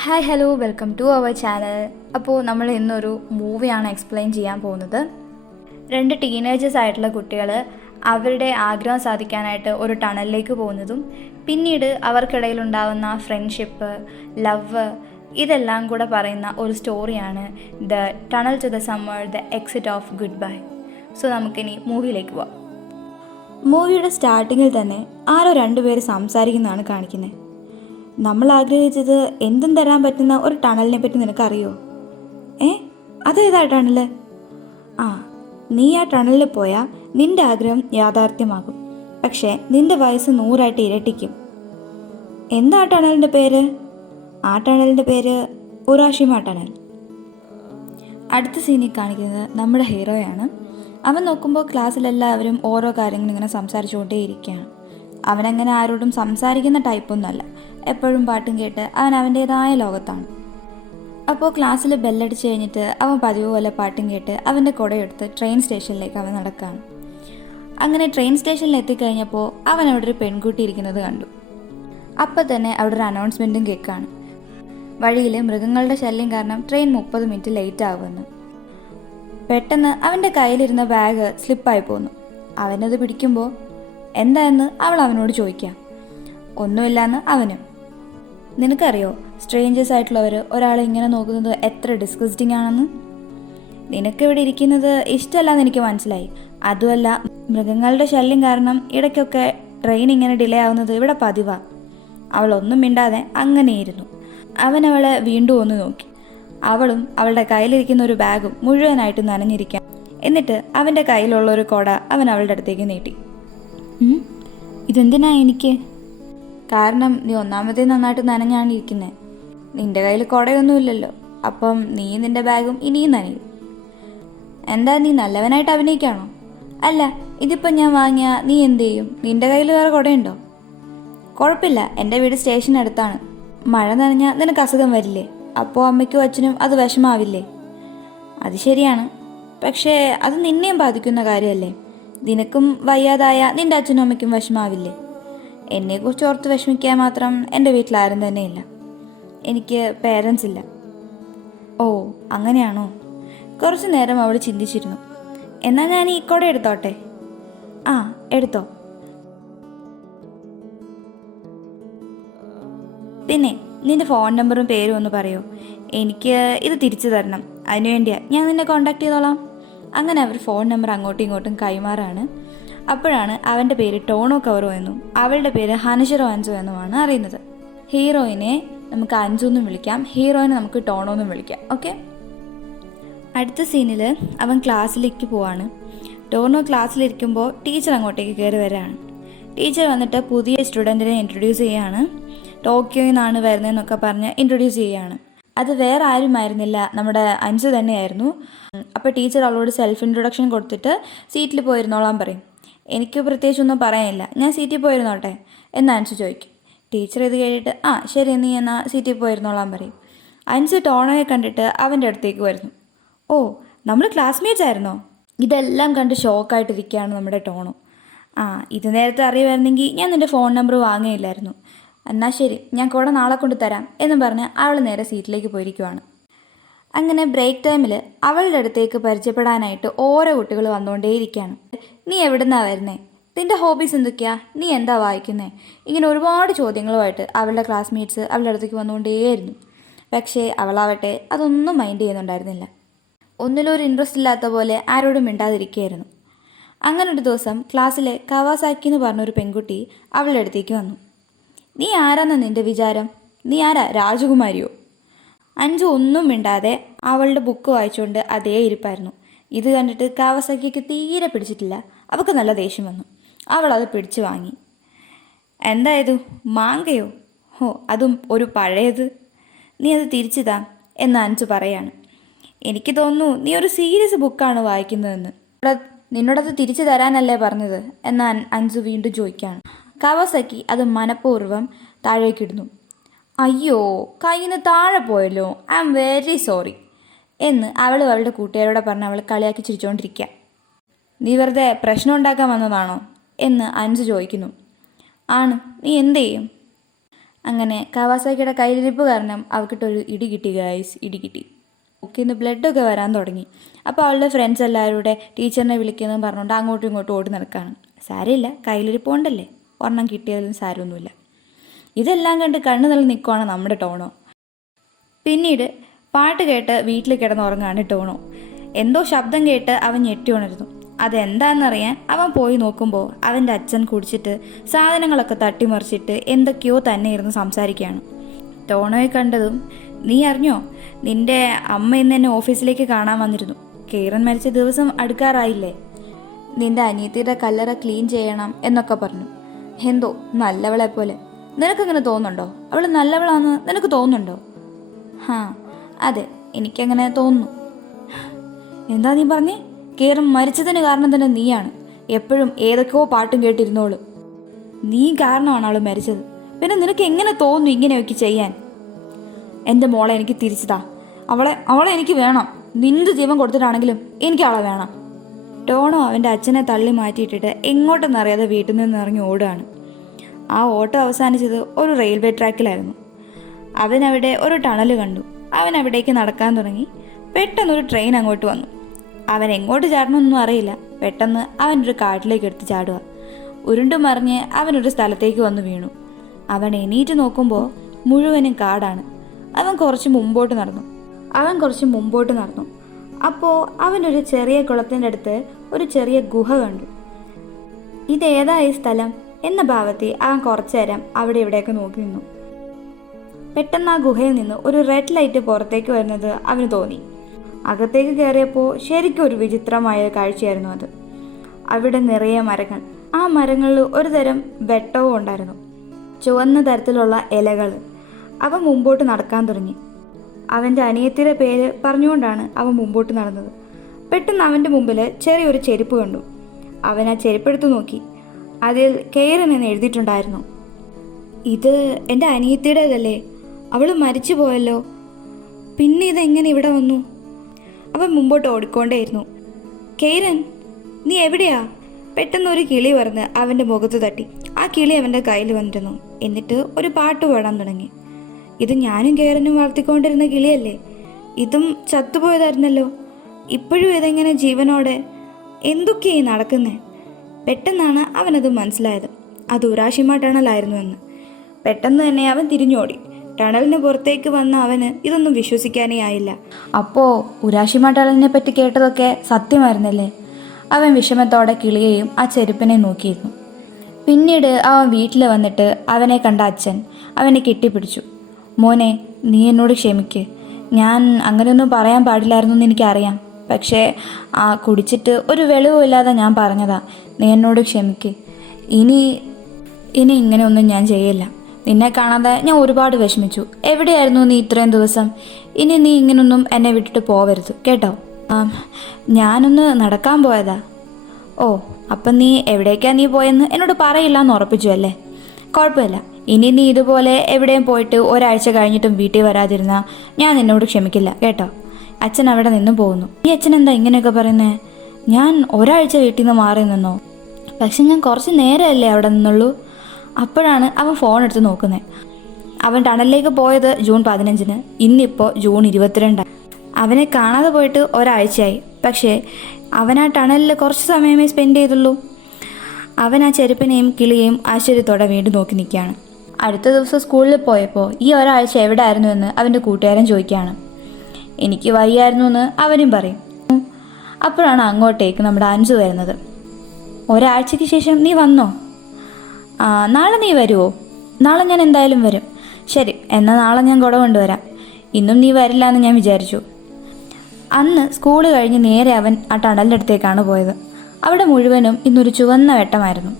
Hi hello welcome to our channel. അപ്പോൾ നമ്മൾ ഇന്നൊരു മൂവിയാണ് എക്സ്പ്ലെയിൻ ചെയ്യാൻ പോകുന്നത്. 2 ടീനേജേഴ്സ് ആയിട്ടുള്ള കുട്ടികൾ അവരുടെ ആഗ്രഹം സാധിക്കാനായിട്ട് ഒരു ടണലിലേക്ക് പോകുന്നതും പിന്നീട് അവർക്കിടയിലുണ്ടാകുന്ന ഫ്രണ്ട്ഷിപ്പ്, ലവ്, ഇതെല്ലാം കൂടെ പറയുന്ന ഒരു സ്റ്റോറിയാണ് the tunnel to the summer, the exit of goodbye. So നമുക്കിനി മൂവിയിലേക്ക് പോവാം. മൂവിയുടെ സ്റ്റാർട്ടിങ്ങിൽ തന്നെ ആരോ 2 പേര് സംസാരിക്കുന്നതാണ് കാണിക്കുന്നത്. നമ്മൾ ആഗ്രഹിച്ചത് എന്തും തരാൻ പറ്റുന്ന ഒരു ടണലിനെ പറ്റി നിനക്കറിയോ? അതേതാ ടണല്? നീ ആ ടണലിൽ പോയാൽ നിന്റെ ആഗ്രഹം യാഥാർത്ഥ്യമാകും, പക്ഷേ നിന്റെ വയസ്സ് 100 ഇരട്ടിക്കും. എന്താ ആ ടണലിൻ്റെ പേര്? ആ ടണലിൻ്റെ പേര് ഉറാഷിമ ടണൽ. അടുത്ത സീനിൽ കാണിക്കുന്നത് നമ്മുടെ ഹീറോയാണ്. അവൻ നോക്കുമ്പോൾ ക്ലാസ്സിലെല്ലാവരും ഓരോ കാര്യങ്ങൾ ഇങ്ങനെ സംസാരിച്ചുകൊണ്ടേയിരിക്കുകയാണ്. അവനങ്ങനെ ആരോടും സംസാരിക്കുന്ന ടൈപ്പൊന്നുമല്ല. എപ്പോഴും പാട്ടും കേട്ട് അവൻ അവൻ്റേതായ ലോകത്താണ്. അപ്പോൾ ക്ലാസ്സിൽ ബെല്ലടിച്ച് കഴിഞ്ഞിട്ട് അവൻ പതിവ് പോലെ പാട്ടും കേട്ട് അവൻ്റെ കുടയെടുത്ത് ട്രെയിൻ സ്റ്റേഷനിലേക്ക് അവൻ നടക്കുകയാണ്. അങ്ങനെ ട്രെയിൻ സ്റ്റേഷനിൽ എത്തിക്കഴിഞ്ഞപ്പോൾ അവൻ അവിടെ ഒരു പെൺകുട്ടി ഇരിക്കുന്നത് കണ്ടു. അപ്പം തന്നെ അവിടെ ഒരു അനൗൺസ്മെൻറ്റും കേൾക്കുകയാണ്. വഴിയിൽ മൃഗങ്ങളുടെ ശല്യം കാരണം ട്രെയിൻ 30 മിനിറ്റ് ലേറ്റ് ആകുമെന്ന്. പെട്ടെന്ന് അവൻ്റെ കയ്യിലിരുന്ന ബാഗ് സ്ലിപ്പായി പോന്നു. അവനത് പിടിക്കുമ്പോൾ എന്തായെന്ന് അവൾ അവനോട് ചോദിക്കാം. ഒന്നുമില്ലാന്ന് അവനും. നിനക്കറിയോ സ്ട്രേഞ്ചേഴ്സ് ആയിട്ടുള്ളവർ ഒരാളെ ഇങ്ങനെ നോക്കുന്നത് എത്ര ഡിസ്കസ്റ്റിംഗ് ആണെന്ന്? നിനക്കിവിടെ ഇരിക്കുന്നത് ഇഷ്ടമല്ലാന്ന് എനിക്ക് മനസ്സിലായി. അതുമല്ല, മൃഗങ്ങളുടെ ശല്യം കാരണം ഇടയ്ക്കൊക്കെ ട്രെയിൻ ഇങ്ങനെ ഡിലേ ആവുന്നത് ഇവിടെ പതിവാ. അവൾ ഒന്നും മിണ്ടാതെ അങ്ങനെയിരുന്നു. അവൻ അവളെ വീണ്ടും ഒന്ന് നോക്കി. അവളും അവളുടെ കയ്യിലിരിക്കുന്ന ഒരു ബാഗും മുഴുവനായിട്ട് നനഞ്ഞിരിക്കാം. എന്നിട്ട് അവൻ്റെ കയ്യിലുള്ള ഒരു കൊട അവൻ അവളുടെ അടുത്തേക്ക് നീട്ടി. ഇതെന്തിനാ എനിക്ക്? കാരണം നീ ഒന്നാമതേ നന്നായിട്ട് നനഞ്ഞാണ് ഇരിക്കുന്നത്. നിന്റെ കയ്യിൽ കുടയൊന്നുമില്ലല്ലോ. അപ്പം നീ നിന്റെ ബാഗും ഇനിയും നനയും. എന്താ നീ നല്ലവനായിട്ട് അഭിനയിക്കാണോ? അല്ല, ഇതിപ്പം ഞാൻ വാങ്ങിയ നീ എന്ത് ചെയ്യും? നിന്റെ കയ്യിൽ വേറെ കുടയുണ്ടോ? കുഴപ്പമില്ല, എൻ്റെ വീട് സ്റ്റേഷനടുത്താണ്. മഴ നനഞ്ഞാൽ നിനക്ക് അസുഖം വരില്ലേ? അപ്പോൾ അമ്മയ്ക്കും അച്ഛനും അത് വിഷമാവില്ലേ? അത് ശരിയാണ്, പക്ഷേ അത് നിന്നെയും ബാധിക്കുന്ന കാര്യമല്ലേ. നിനക്കും വയ്യാതായ നിന്റെ അച്ഛനും അമ്മയ്ക്കും വിഷമാവില്ലേ? എന്നെക്കുറിച്ച് ഓർത്ത് വിഷമിക്കാൻ മാത്രം എൻ്റെ വീട്ടിലാരും തന്നെയില്ല. എനിക്ക് പേരൻസ് ഇല്ല. ഓ, അങ്ങനെയാണോ? കുറച്ചു നേരം അവൾ ചിന്തിച്ചിരുന്നു. എന്നാൽ ഞാൻ ഈ കുട എടുത്തോട്ടെ? എടുത്തോ. പിന്നെ നിന്റെ ഫോൺ നമ്പറും പേരും ഒന്ന് പറയോ? എനിക്ക് ഇത് തിരിച്ചു തരണം. അതിനുവേണ്ടിയാണ് ഞാൻ നിന്നെ കോണ്ടാക്ട് ചെയ്തോളാം. അങ്ങനെ അവർ ഫോൺ നമ്പർ അങ്ങോട്ടും ഇങ്ങോട്ടും കൈമാറാണ്. അപ്പോഴാണ് അവൻ്റെ പേര് ടോണോ കവറോ എന്നും അവളുടെ പേര് ഹനഷിറോ അഞ്ചോ എന്നുമാണ് അറിയുന്നത്. ഹീറോയിനെ നമുക്ക് അഞ്ചു എന്നും വിളിക്കാം, ഹീറോയിനെ നമുക്ക് ടോണോ എന്നും വിളിക്കാം. ഓക്കെ. അടുത്ത സീനിൽ അവൻ ക്ലാസ്സിലേക്ക് പോവാണ്. ടോണോ ക്ലാസ്സിലിരിക്കുമ്പോൾ ടീച്ചർ അങ്ങോട്ടേക്ക് കയറി വരികയാണ്. ടീച്ചർ വന്നിട്ട് പുതിയ സ്റ്റുഡൻറ്റിനെ ഇൻട്രൊഡ്യൂസ് ചെയ്യുകയാണ്. ടോക്കിയോയിൽ നിന്നാണ് വരുന്നതെന്നൊക്കെ പറഞ്ഞ് ഇൻട്രൊഡ്യൂസ് ചെയ്യുകയാണ്. അത് വേറെ ആരുമായിരുന്നില്ല, നമ്മുടെ അഞ്ചു തന്നെയായിരുന്നു. അപ്പോൾ ടീച്ചർ അവളോട് സെൽഫ് ഇൻട്രൊഡക്ഷൻ കൊടുത്തിട്ട് സീറ്റിൽ പോയിരുന്നോളാൻ പറയും. എനിക്ക് പ്രത്യേകിച്ചൊന്നും പറയാനില്ല, ഞാൻ സീറ്റിൽ പോയിരുന്നോട്ടെ എന്ന് അഞ്ചു ചോദിക്കും. ടീച്ചർ ഇത് കേട്ടിട്ട് ശരി, നീ എന്നാൽ സീറ്റിൽ പോയിരുന്നോളാൻ പറയും. അഞ്ചു ടോണോയെ കണ്ടിട്ട് അവൻ്റെ അടുത്തേക്ക് വരുന്നു. ഓ, നമ്മൾ ക്ലാസ്മേറ്റ്സ് ആയിരുന്നോ? ഇതെല്ലാം കണ്ട് ഷോക്കായിട്ടിരിക്കുകയാണ് നമ്മുടെ ടോണോ. ഇത് നേരത്തെ അറിയുമായിരുന്നെങ്കിൽ ഞാൻ നിൻ്റെ ഫോൺ നമ്പർ വാങ്ങുകയില്ലായിരുന്നു. എന്നാൽ ശരി, ഞാൻ കൂടെ നാളെ കൊണ്ട് തരാം എന്നും പറഞ്ഞ് അവൾ നേരെ സീറ്റിലേക്ക് പോയിരിക്കുവാണ്. അങ്ങനെ ബ്രേക്ക് ടൈമിൽ അവളുടെ അടുത്തേക്ക് പരിചയപ്പെടാനായിട്ട് ഓരോ കുട്ടികൾ വന്നുകൊണ്ടേയിരിക്കുകയാണ്. നീ എവിടുന്നാ വരുന്നേ? നിൻ്റെ ഹോബീസ് എന്തൊക്കെയാ? നീ എന്താ വായിക്കുന്നേ? ഇങ്ങനെ ഒരുപാട് ചോദ്യങ്ങളുമായിട്ട് അവളുടെ ക്ലാസ്മേറ്റ്സ് അവളുടെ അടുത്തേക്ക് വന്നുകൊണ്ടേയിരുന്നു. പക്ഷേ അവളാവട്ടെ അതൊന്നും മൈൻഡ് ചെയ്യുന്നുണ്ടായിരുന്നില്ല. ഒന്നിലും ഒരു ഇൻട്രസ്റ്റ് ഇല്ലാത്ത പോലെ ആരോടും മിണ്ടാതിരിക്കുകയായിരുന്നു. അങ്ങനെ ഒരു ദിവസം ക്ലാസ്സിലെ കവാസാക്കി എന്ന് പറഞ്ഞൊരു പെൺകുട്ടി അവളുടെ അടുത്തേക്ക് വന്നു. നീ ആരാന്നാ നിൻ്റെ വിചാരം? നീ ആരാ, രാജകുമാരിയോ? അഞ്ചു ഒന്നും മിണ്ടാതെ അവളുടെ ബുക്ക് വായിച്ചുകൊണ്ട് അതേ ഇരിപ്പായിരുന്നു. ഇത് കണ്ടിട്ട് കാവസാക്കിക്ക് തീരെ പിടിച്ചിട്ടില്ല. അവൾക്ക് നല്ല ദേഷ്യം വന്നു. അവൾ അത് പിടിച്ചു വാങ്ങി. എന്തായത്, മാങ്കയോ? അതും ഒരു പഴയത്. നീ അത് തിരിച്ചു താ എന്ന് അഞ്ചു പറയാണ്. എനിക്ക് തോന്നുന്നു നീ ഒരു സീരിയസ് ബുക്കാണ് വായിക്കുന്നതെന്ന്. നിന്നോടത് തിരിച്ചു തരാനല്ലേ പറഞ്ഞത് എന്ന് അഞ്ചു വീണ്ടും ചോദിക്കുകയാണ്. കവാസാക്കി അത് മനഃപൂർവ്വം താഴേക്കിടുന്നു. അയ്യോ, കയ്യിൽ നിന്ന് താഴെ പോയല്ലോ, ഐ ആം വെരി സോറി എന്ന് അവളുടെ കൂട്ടുകാരോടെ പറഞ്ഞ് അവൾ കളിയാക്കി ചിരിച്ചുകൊണ്ടിരിക്കുക. നീ വെറുതെ പ്രശ്നം ഉണ്ടാക്കാൻ വന്നതാണോ എന്ന് അഞ്ചു ചോദിക്കുന്നു. ആണ്, നീ എന്ത് ചെയ്യും? അങ്ങനെ കവാസാക്കിയുടെ കയ്യിലിരിപ്പ് കാരണം അവൾക്കിട്ടൊരു ഇടി കിട്ടി ഗൈസ്, ഇടി കിട്ടി. ഓക്കെ, ഇന്ന് ബ്ലഡൊക്കെ വരാൻ തുടങ്ങി. അപ്പോൾ അവളുടെ ഫ്രണ്ട്സ് എല്ലാവരും കൂടെ ടീച്ചറിനെ വിളിക്കുന്നതെന്ന് പറഞ്ഞുകൊണ്ട് അങ്ങോട്ടും ഇങ്ങോട്ടും ഓടി നടക്കുകയാണ്. സാരമില്ല, കയ്യിലിരിപ്പ് കൊണ്ടല്ലേ, ഒരെണ്ണം കിട്ടിയതിലും സാരമൊന്നുമില്ല. ഇതെല്ലാം കണ്ട് കണ്ണു തള്ളി നിൽക്കുവാണ് നമ്മുടെ ടോണോ. പിന്നീട് പാട്ട് കേട്ട് വീട്ടിൽ കിടന്നുറങ്ങാണ് ടോണോ. എന്തോ ശബ്ദം കേട്ട് അവൻ ഞെട്ടി ഉണരുന്നു. അതെന്താണെന്നറിയാൻ അവൻ പോയി നോക്കുമ്പോൾ അവൻ്റെ അച്ഛൻ കുടിച്ചിട്ട് സാധനങ്ങളൊക്കെ തട്ടിമറിച്ചിട്ട് എന്തൊക്കെയോ തന്നെ ഇരുന്ന് സംസാരിക്കുകയാണ്. ടോണോയെ കണ്ടതും, നീ അറിഞ്ഞോ, നിന്റെ അമ്മ ഇന്ന് എന്നെ ഓഫീസിലേക്ക് കാണാൻ വന്നിരുന്നു. കെയ്റൻ മരിച്ച ദിവസം അടുക്കാറായില്ലേ, നിന്റെ അനിയത്തിയുടെ കല്ലറ ക്ലീൻ ചെയ്യണം എന്നൊക്കെ പറഞ്ഞു. എന്തോ നല്ലവളെ പോലെ. നിനക്കങ്ങനെ തോന്നുന്നുണ്ടോ? അവൾ നല്ലവളാന്ന് നിനക്ക് തോന്നുന്നുണ്ടോ? അതെ, എനിക്കങ്ങനെ തോന്നുന്നു. എന്താ നീ പറഞ്ഞേ? കെയ്റൻ മരിച്ചതിന് കാരണം തന്നെ നീയാണ്. എപ്പോഴും ഏതൊക്കെയോ പാട്ടും കേട്ടിരുന്നോളൂ. നീ കാരണമാണ് അവൾ മരിച്ചത്. പിന്നെ നിനക്ക് എങ്ങനെ തോന്നുന്നു ഇങ്ങനെയൊക്കെ ചെയ്യാൻ? എൻ്റെ മോളെ എനിക്ക് തിരിച്ചതാ. അവളെ എനിക്ക് വേണം. നിന്റെ ജീവൻ കൊടുത്തിട്ടാണെങ്കിലും എനിക്ക് അവളെ വേണം. ടോണോ അവൻ്റെ അച്ഛനെ തള്ളി മാറ്റിയിട്ടിട്ട് എങ്ങോട്ടെന്നറിയാതെ വീട്ടിൽ നിന്ന് ഇറങ്ങി ഓടുകയാണ്. ആ ഓട്ടം അവസാനിച്ചത് ഒരു റെയിൽവേ ട്രാക്കിലായിരുന്നു. അവനവിടെ ഒരു ടണൽ കണ്ടു. അവൻ അവിടേക്ക് നടക്കാൻ തുടങ്ങി. പെട്ടെന്നൊരു ട്രെയിൻ അങ്ങോട്ട് വന്നു. അവൻ എങ്ങോട്ട് ചാടണമെന്നൊന്നും അറിയില്ല. പെട്ടെന്ന് അവനൊരു കാട്ടിലേക്ക് എടുത്ത് ചാടുക. ഉരുണ്ടു മറിഞ്ഞ് അവനൊരു സ്ഥലത്തേക്ക് വന്ന് വീണു. അവൻ എണീറ്റ് നോക്കുമ്പോൾ മുഴുവനും കാടാണ്. അവൻ കുറച്ച് മുമ്പോട്ട് നടന്നു. അപ്പോൾ അവനൊരു ചെറിയ കുളത്തിൻ്റെ അടുത്ത് ഒരു ചെറിയ ഗുഹ കണ്ടു. ഇതേതാ ഈ സ്ഥലം എന്ന ഭാവത്തിൽ അവൻ കുറച്ചു നേരം അവിടെ ഇവിടെയൊക്കെ നോക്കി നിന്നു. പെട്ടെന്ന് ആ ഗുഹയിൽ നിന്ന് ഒരു റെഡ് ലൈറ്റ് പുറത്തേക്ക് വരുന്നത് അവന് തോന്നി. അകത്തേക്ക് കയറിയപ്പോൾ ശരിക്കും ഒരു വിചിത്രമായ കാഴ്ചയായിരുന്നു അത്. അവിടെ നിറയെ മരങ്ങൾ. ആ മരങ്ങളിൽ ഒരു തരം വെട്ടവും ഉണ്ടായിരുന്നു, ചുവന്ന തരത്തിലുള്ള ഇലകൾ. അവൻ മുമ്പോട്ട് നടക്കാൻ തുടങ്ങി. അവൻ്റെ അനിയത്തിയുടെ പേര് പറഞ്ഞുകൊണ്ടാണ് അവൻ മുമ്പോട്ട് നടന്നത്. പെട്ടെന്ന് അവൻ്റെ മുമ്പിൽ ചെറിയൊരു ചെരുപ്പ് കണ്ടു. അവൻ ആ ചെരുപ്പെടുത്ത് നോക്കി. അതിൽ കെയ്റൻ എന്ന് എഴുതിയിട്ടുണ്ടായിരുന്നു. ഇത് എൻ്റെ അനിയത്തിയുടേതല്ലേ? അവൾ മരിച്ചു പോയല്ലോ. പിന്നെ ഇതെങ്ങനെ ഇവിടെ വന്നു? അവൻ മുമ്പോട്ട് ഓടിക്കൊണ്ടേയിരുന്നു. കെയ്റൻ, നീ എവിടെയാ? പെട്ടെന്ന് ഒരു കിളി പറഞ്ഞ് അവൻ്റെ മുഖത്ത് തട്ടി. ആ കിളി അവൻ്റെ കയ്യിൽ വന്നിരുന്നു. എന്നിട്ട് ഒരു പാട്ട് പാടാൻ തുടങ്ങി. ഇത് ഞാനും കെയ്റനും വളർത്തിക്കൊണ്ടിരുന്ന കിളിയല്ലേ? ഇതും ചത്തുപോയതായിരുന്നല്ലോ. ഇപ്പോഴും ഇതെങ്ങനെ ജീവനോടെ? എന്തൊക്കെയായി നടക്കുന്നേ? പെട്ടെന്നാണ് അവനത് മനസ്സിലായത്. അത് ഉറാഷിമ ടണലായിരുന്നു എന്ന്. പെട്ടെന്ന് തന്നെ അവൻ തിരിഞ്ഞോടി. ടണലിന് പുറത്തേക്ക് വന്ന അവന് ഇതൊന്നും വിശ്വസിക്കാനേ ആയില്ല. അപ്പോൾ ഉറാഷിമ ടണലിനെ പറ്റി കേട്ടതൊക്കെ സത്യമായിരുന്നല്ലേ? അവൻ വിഷമത്തോടെ കിളിയെയും ആ ചെരുപ്പിനെയും നോക്കിയിരുന്നു. പിന്നീട് അവൻ വീട്ടിൽ വന്നിട്ട് അവനെ കണ്ട അച്ഛൻ അവനെ കെട്ടിപ്പിടിച്ചു. മോനെ, നീ എന്നോട് ക്ഷമിക്ക്. ഞാൻ അങ്ങനെയൊന്നും പറയാൻ പാടില്ലായിരുന്നു എന്ന് എനിക്കറിയാം. പക്ഷേ കുടിച്ചിട്ട് ഒരു വെളിവും ഇല്ലാതെ ഞാൻ പറഞ്ഞതാ. നീ എന്നോട് ക്ഷമിക്ക്. ഇനി ഇങ്ങനെയൊന്നും ഞാൻ ചെയ്യില്ല. നിന്നെ കാണാതെ ഞാൻ ഒരുപാട് വിഷമിച്ചു. എവിടെയായിരുന്നു നീ ഇത്രയും ദിവസം? ഇനി നീ ഇങ്ങനൊന്നും എന്നെ വിട്ടിട്ട് പോവരുത് കേട്ടോ. ഞാനൊന്ന് നടക്കാൻ പോയതാ. ഓ, അപ്പം നീ എവിടേക്കാ നീ പോയെന്ന് എന്നോട് പറയില്ല എന്ന് ഉറപ്പിച്ചു അല്ലേ? കുഴപ്പമില്ല. ഇനി നീ ഇതുപോലെ എവിടെയും പോയിട്ട് ഒരാഴ്ച കഴിഞ്ഞിട്ടും വീട്ടിൽ വരാതിരുന്നാൽ ഞാൻ നിന്നോട് ക്ഷമിക്കില്ല കേട്ടോ. അച്ഛൻ അവിടെ നിന്നും പോകുന്നു. ഈ അച്ഛൻ എന്താ ഇങ്ങനെയൊക്കെ പറയുന്നേ? ഞാൻ ഒരാഴ്ച വീട്ടിൽ നിന്ന് മാറി നിന്നോ? പക്ഷെ ഞാൻ കുറച്ച് നേരമല്ലേ അവിടെ നിന്നുള്ളൂ. അപ്പോഴാണ് അവൻ ഫോൺ എടുത്ത് നോക്കുന്നത്. അവൻ ടണലിലേക്ക് പോയത് ജൂൺ 15-ന്. ഇന്നിപ്പോൾ ജൂൺ 22. അവനെ കാണാതെ പോയിട്ട് ഒരാഴ്ചയായി. പക്ഷേ അവൻ ആ ടണലിൽ കുറച്ച് സമയമേ സ്പെൻഡ് ചെയ്തുള്ളൂ. അവൻ ആ ചെരുപ്പിനെയും കിളിയെയും ആശ്ചര്യത്തോടെ വീണ്ടും നോക്കി നിൽക്കുകയാണ്. അടുത്ത ദിവസം സ്കൂളിൽ പോയപ്പോൾ ഈ ഒരാഴ്ച എവിടെ ആയിരുന്നു എന്ന് അവൻ്റെ കൂട്ടുകാരൻ ചോദിക്കുകയാണ്. എനിക്ക് വയ്യായിരുന്നു എന്ന് അവനും പറയും. അപ്പോഴാണ് അങ്ങോട്ടേക്ക് നമ്മുടെ അൻസു വരുന്നത്. ഒരാഴ്ചയ്ക്ക് ശേഷം നീ വന്നോ? നാളെ നീ വരുമോ? നാളെ ഞാൻ എന്തായാലും വരും. ശരി, എന്നാൽ നാളെ ഞാൻ കുട കൊണ്ടുവരാം. ഇന്നും നീ വരില്ല എന്ന് ഞാൻ വിചാരിച്ചു. അന്ന് സ്കൂൾ കഴിഞ്ഞ് നേരെ അവൻ ആ ടണലിൻ്റെ അടുത്തേക്കാണ് പോയത്. അവിടെ മുഴുവനും ഇന്നൊരു ചുവന്ന വെട്ടമായിരുന്നു.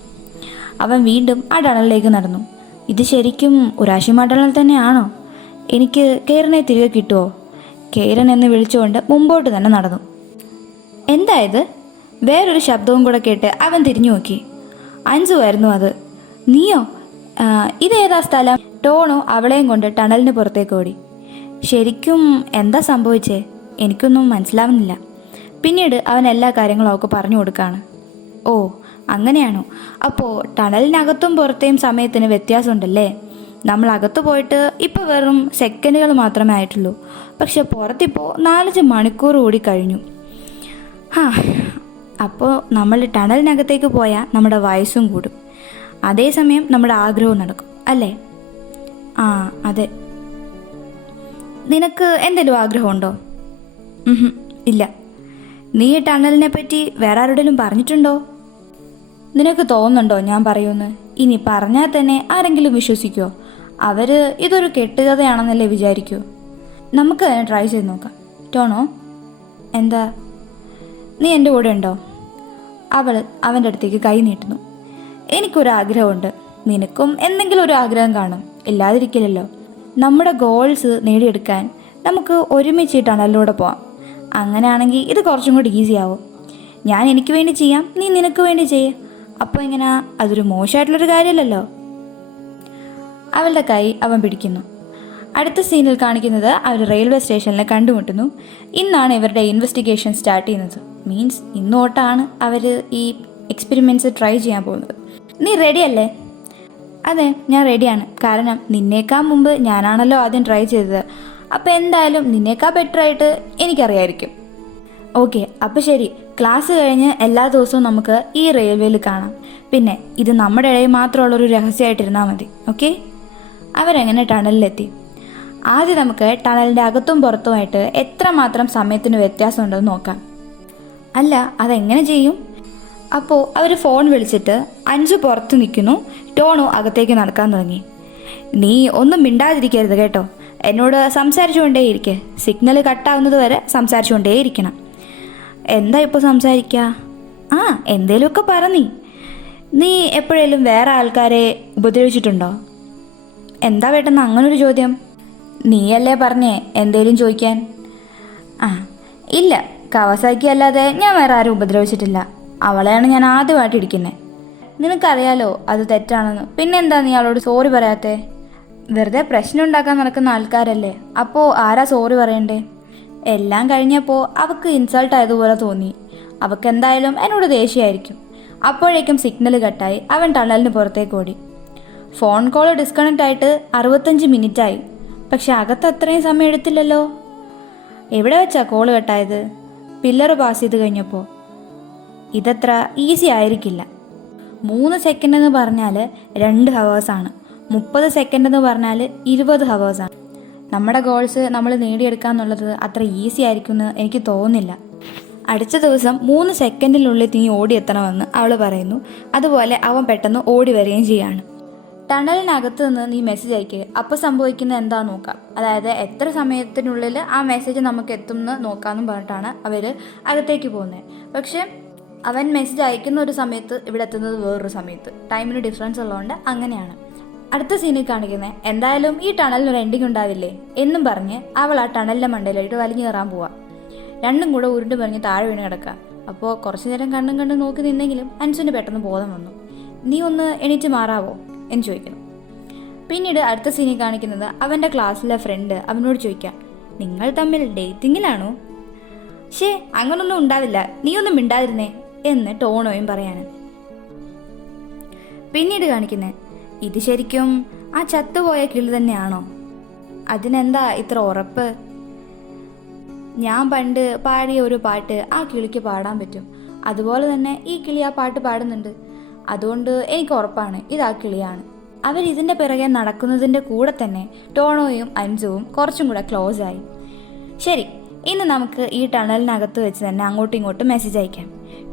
അവൻ വീണ്ടും ആ ടണലിലേക്ക് നടന്നു. ഇത് ശരിക്കും ഉറാഷിമ ടണൽ തന്നെയാണോ? എനിക്ക് കെയ്റനെ തിരികെ കിട്ടുമോ? കെയ്റൻ എന്ന് വിളിച്ചുകൊണ്ട് മുമ്പോട്ട് തന്നെ നടന്നു. എന്തായത്? വേറൊരു ശബ്ദവും കൂടെ കേട്ട് അവൻ തിരിഞ്ഞു നോക്കി. അൻസു ആയിരുന്നു അത്. നീയോ? ഇതേതാ സ്ഥലം? ടോണോ അവളെയും കൊണ്ട് ടണലിന് പുറത്തേക്ക് ഓടി. ശരിക്കും എന്താ സംഭവിച്ചേ? എനിക്കൊന്നും മനസ്സിലാവുന്നില്ല. പിന്നീട് അവൻ എല്ലാ കാര്യങ്ങളും അവൾക്ക് പറഞ്ഞു കൊടുക്കുകയാണ്. ഓ, അങ്ങനെയാണോ? അപ്പോൾ ടണലിനകത്തും പുറത്തെയും സമയത്തിന് വ്യത്യാസമുണ്ടല്ലേ? നമ്മൾ അകത്ത് പോയിട്ട് ഇപ്പോൾ വെറും സെക്കൻഡുകൾ മാത്രമേ ആയിട്ടുള്ളൂ. പക്ഷെ പുറത്തിപ്പോൾ 4-5 മണിക്കൂർ കൂടി കഴിഞ്ഞു. അപ്പോൾ നമ്മൾ ടണലിനകത്തേക്ക് പോയാൽ നമ്മുടെ വയസ്സും കൂടും, അതേസമയം നമ്മുടെ ആഗ്രഹവും നടക്കും, അല്ലേ? അതെ. നിനക്ക് എന്തെങ്കിലും ആഗ്രഹമുണ്ടോ? ഇല്ല. നീ ടണലിനെ പറ്റി വേറെ ആരോടെങ്കിലും പറഞ്ഞിട്ടുണ്ടോ? നിനക്ക് തോന്നുന്നുണ്ടോ ഞാൻ പറയുമെന്ന്? ഇനി പറഞ്ഞാൽ തന്നെ ആരെങ്കിലും വിശ്വസിക്കുമോ? അവർ ഇതൊരു കെട്ടുകഥയാണെന്നല്ലേ വിചാരിക്കൂ. നമുക്ക് തന്നെ ട്രൈ ചെയ്ത് നോക്കാം. ടോണോ, എന്താ? നീ എൻ്റെ കൂടെ ഉണ്ടോ? അവൾ അവൻ്റെ അടുത്തേക്ക് കൈ നീട്ടുന്നു. എനിക്കൊരാഗ്രഹമുണ്ട്. നിനക്കും എന്തെങ്കിലും ഒരു ആഗ്രഹം കാണും, ഇല്ലാതിരിക്കില്ലല്ലോ. നമ്മുടെ ഗോൾസ് നേടിയെടുക്കാൻ നമുക്ക് ഒരുമിച്ച് ടണലിലൂടെ പോവാം. അങ്ങനെയാണെങ്കിൽ ഇത് കുറച്ചും കൂടി ഈസി ആവും. ഞാൻ എനിക്ക് വേണ്ടി ചെയ്യാം, നീ നിനക്ക് വേണ്ടി ചെയ്യ്. അപ്പോൾ ഇങ്ങനെ അതൊരു മോശമായിട്ടുള്ളൊരു കാര്യമല്ലല്ലോ. അവളുടെ കൈ അവൻ പിടിക്കുന്നു. അടുത്ത സീനിൽ കാണിക്കുന്നത് അവർ റെയിൽവേ സ്റ്റേഷനിൽ കണ്ടുമുട്ടുന്നു. ഇന്നാണ് ഇവരുടെ ഇൻവെസ്റ്റിഗേഷൻ സ്റ്റാർട്ട് ചെയ്യുന്നത്. മീൻസ് ഇന്നോട്ടാണ് അവർ ഈ എക്സ്പെരിമെൻറ്റ്സ് ട്രൈ ചെയ്യാൻ പോകുന്നത്. നീ റെഡിയല്ലേ? അതെ, ഞാൻ റെഡിയാണ്. കാരണം നിന്നേക്കാൾ മുമ്പ് ഞാനാണല്ലോ ആദ്യം ട്രൈ ചെയ്തത്. അപ്പോൾ എന്തായാലും നിന്നേക്കാൾ ബെറ്ററായിട്ട് എനിക്കറിയായിരിക്കും. ഓക്കെ, അപ്പോൾ ശരി. ക്ലാസ് കഴിഞ്ഞ് എല്ലാ ദിവസവും നമുക്ക് ഈ റെയിൽവേയിൽ കാണാം. പിന്നെ ഇത് നമ്മുടെ ഇടയിൽ മാത്രമുള്ളൊരു രഹസ്യമായിട്ടിരുന്നാൽ മതി, ഓക്കെ? അവരെങ്ങനെ ടണലിലെത്തി? ആദ്യം നമുക്ക് ടണലിൻ്റെ അകത്തും പുറത്തുമായിട്ട് എത്രമാത്രം സമയത്തിന് വ്യത്യാസമുണ്ടെന്ന് നോക്കാം. അല്ല, അതെങ്ങനെ ചെയ്യും? അപ്പോൾ അവർ ഫോൺ വിളിച്ചിട്ട് അഞ്ചു പുറത്ത് നിൽക്കുന്നു, ടോണോ അകത്തേക്ക് നടക്കാൻ തുടങ്ങി. നീ ഒന്നും മിണ്ടാതിരിക്കരുത് കേട്ടോ. എന്നോട് സംസാരിച്ചുകൊണ്ടേയിരിക്കെ. സിഗ്നൽ കട്ടാവുന്നത് വരെ സംസാരിച്ചുകൊണ്ടേയിരിക്കണം. എന്താ ഇപ്പോൾ സംസാരിക്കുക? എന്തേലുമൊക്കെ പറഞ്ഞീ. നീ എപ്പോഴേലും വേറെ ആൾക്കാരെ ഉപദ്രവിച്ചിട്ടുണ്ടോ? എന്താ പെട്ടെന്ന് അങ്ങനൊരു ചോദ്യം? നീയല്ലേ പറഞ്ഞേ എന്തേലും ചോദിക്കാൻ? ഇല്ല, കവാസാക്കി അല്ലാതെ ഞാൻ വേറെ ആരും ഉപദ്രവിച്ചിട്ടില്ല. അവളെയാണ് ഞാൻ ആദ്യമായിട്ട് ഇടിക്കുന്നത്. നിനക്കറിയാലോ അത് തെറ്റാണെന്ന്. പിന്നെന്താ നീ അവളോട് സോറി പറയാത്തേ? വെറുതെ പ്രശ്നം ഉണ്ടാക്കാൻ നടക്കുന്ന ആൾക്കാരല്ലേ, അപ്പോൾ ആരാ സോറി പറയണ്ടേ? എല്ലാം കഴിഞ്ഞപ്പോൾ അവൾക്ക് ഇൻസൾട്ട് ആയതുപോലെ തോന്നി. അവൾക്ക് എന്തായാലും എന്നോട് ദേഷ്യമായിരിക്കും. അപ്പോഴേക്കും സിഗ്നൽ കട്ടായി അവൻ ടണലിന് പുറത്തേക്ക് ഓടി. ഫോൺ കോൾ ഡിസ്കണക്റ്റ് ആയിട്ട് 65 മിനിറ്റായി. പക്ഷെ അകത്ത് അത്രയും സമയം എടുത്തില്ലല്ലോ. എവിടെ വെച്ചാ കോള് കട്ടായത്? പില്ലർ പാസ് ചെയ്ത് കഴിഞ്ഞപ്പോൾ. ഇതത്ര ഈസി ആയിരിക്കില്ല. 3 സെക്കൻഡ് എന്ന് പറഞ്ഞാൽ 2 ഹവേഴ്സാണ്. 30 സെക്കൻഡ് എന്ന് പറഞ്ഞാൽ 20 ഹവേഴ്സാണ്. നമ്മുടെ ഗോൾസ് നമ്മൾ നേടിയെടുക്കുക എന്നുള്ളത് അത്ര ഈസി ആയിരിക്കുമെന്ന് എനിക്ക് തോന്നുന്നില്ല. അടുത്ത ദിവസം 3 സെക്കൻഡിനുള്ളിൽ നീ ഓടിയെത്തണമെന്ന് അവൾ പറയുന്നു. അതുപോലെ അവൻ പെട്ടെന്ന് ഓടി വരികയും ചെയ്യാണ്. ടണലിനകത്ത് നിന്ന് നീ മെസ്സേജ് അയക്കുക. അപ്പോൾ സംഭവിക്കുന്നത് എന്താ നോക്കാം. അതായത് എത്ര സമയത്തിനുള്ളിൽ ആ മെസ്സേജ് നമുക്ക് എത്തുമെന്ന് നോക്കാമെന്നും പറഞ്ഞിട്ടാണ് അവർ അകത്തേക്ക് പോകുന്നത്. പക്ഷേ അവൻ മെസ്സേജ് അയക്കുന്ന ഒരു സമയത്ത് ഇവിടെ എത്തുന്നത് വേറൊരു സമയത്ത്. ടൈമിന് ഡിഫറൻസ് ഉള്ളതുകൊണ്ട് അങ്ങനെയാണ്. അടുത്ത സീനിൽ കാണിക്കുന്നത് എന്തായാലും ഈ ടണലിനൊരു എൻഡിങ് ഉണ്ടാവില്ലേ എന്നും പറഞ്ഞ് അവൾ ആ ടണലിൻ്റെ മണ്ടയിലായിട്ട് വലിഞ്ഞു കയറാൻ പോവാം. രണ്ടും കൂടെ ഉരുണ്ട് പറഞ്ഞ് താഴെ വീണ് കിടക്കുക. അപ്പോൾ കുറച്ചു നേരം കണ്ടും നോക്കി നിന്നെങ്കിലും അൻസുവിന് പെട്ടെന്ന് ബോധം വന്നു. നീ ഒന്ന് എണീറ്റ് മാറാവോ എന്ന് ചോദിക്കുന്നു. പിന്നീട് അടുത്ത സീനിൽ കാണിക്കുന്നത് അവൻ്റെ ക്ലാസ്സിലെ ഫ്രണ്ട് അവനോട് ചോദിക്കാം, നിങ്ങൾ തമ്മിൽ ഡേറ്റിങ്ങിലാണോ? അങ്ങനൊന്നും ഉണ്ടാവില്ല, നീ ഒന്നും മിണ്ടാതിരുന്നേ എന്ന് ടോണോയും പറയാന്. പിന്നീട് കാണിക്കുന്നത് ഇത് ശരിക്കും ആ ചത്തുപോയ കിളി തന്നെയാണോ? അതിനെന്താ ഇത്ര ഉറപ്പ്? ഞാൻ പണ്ട് പാടിയ ഒരു പാട്ട് ആ കിളിക്ക് പാടാൻ പറ്റും. അതുപോലെ തന്നെ ഈ കിളി ആ പാട്ട് പാടുന്നുണ്ട്. അതുകൊണ്ട് എനിക്ക് ഉറപ്പാണ് ഇത് ആ കിളിയാണ്. അവരിതിൻ്റെ പിറകെ നടക്കുന്നതിൻ്റെ കൂടെ തന്നെ ടോണോയും അൻസുവും കുറച്ചും കൂടെ ക്ലോസ് ആയി. ശരി, ഇന്ന് നമുക്ക് ഈ ടണലിനകത്ത് വെച്ച് തന്നെ അങ്ങോട്ടും ഇങ്ങോട്ടും മെസ്സേജ് അയക്കാം.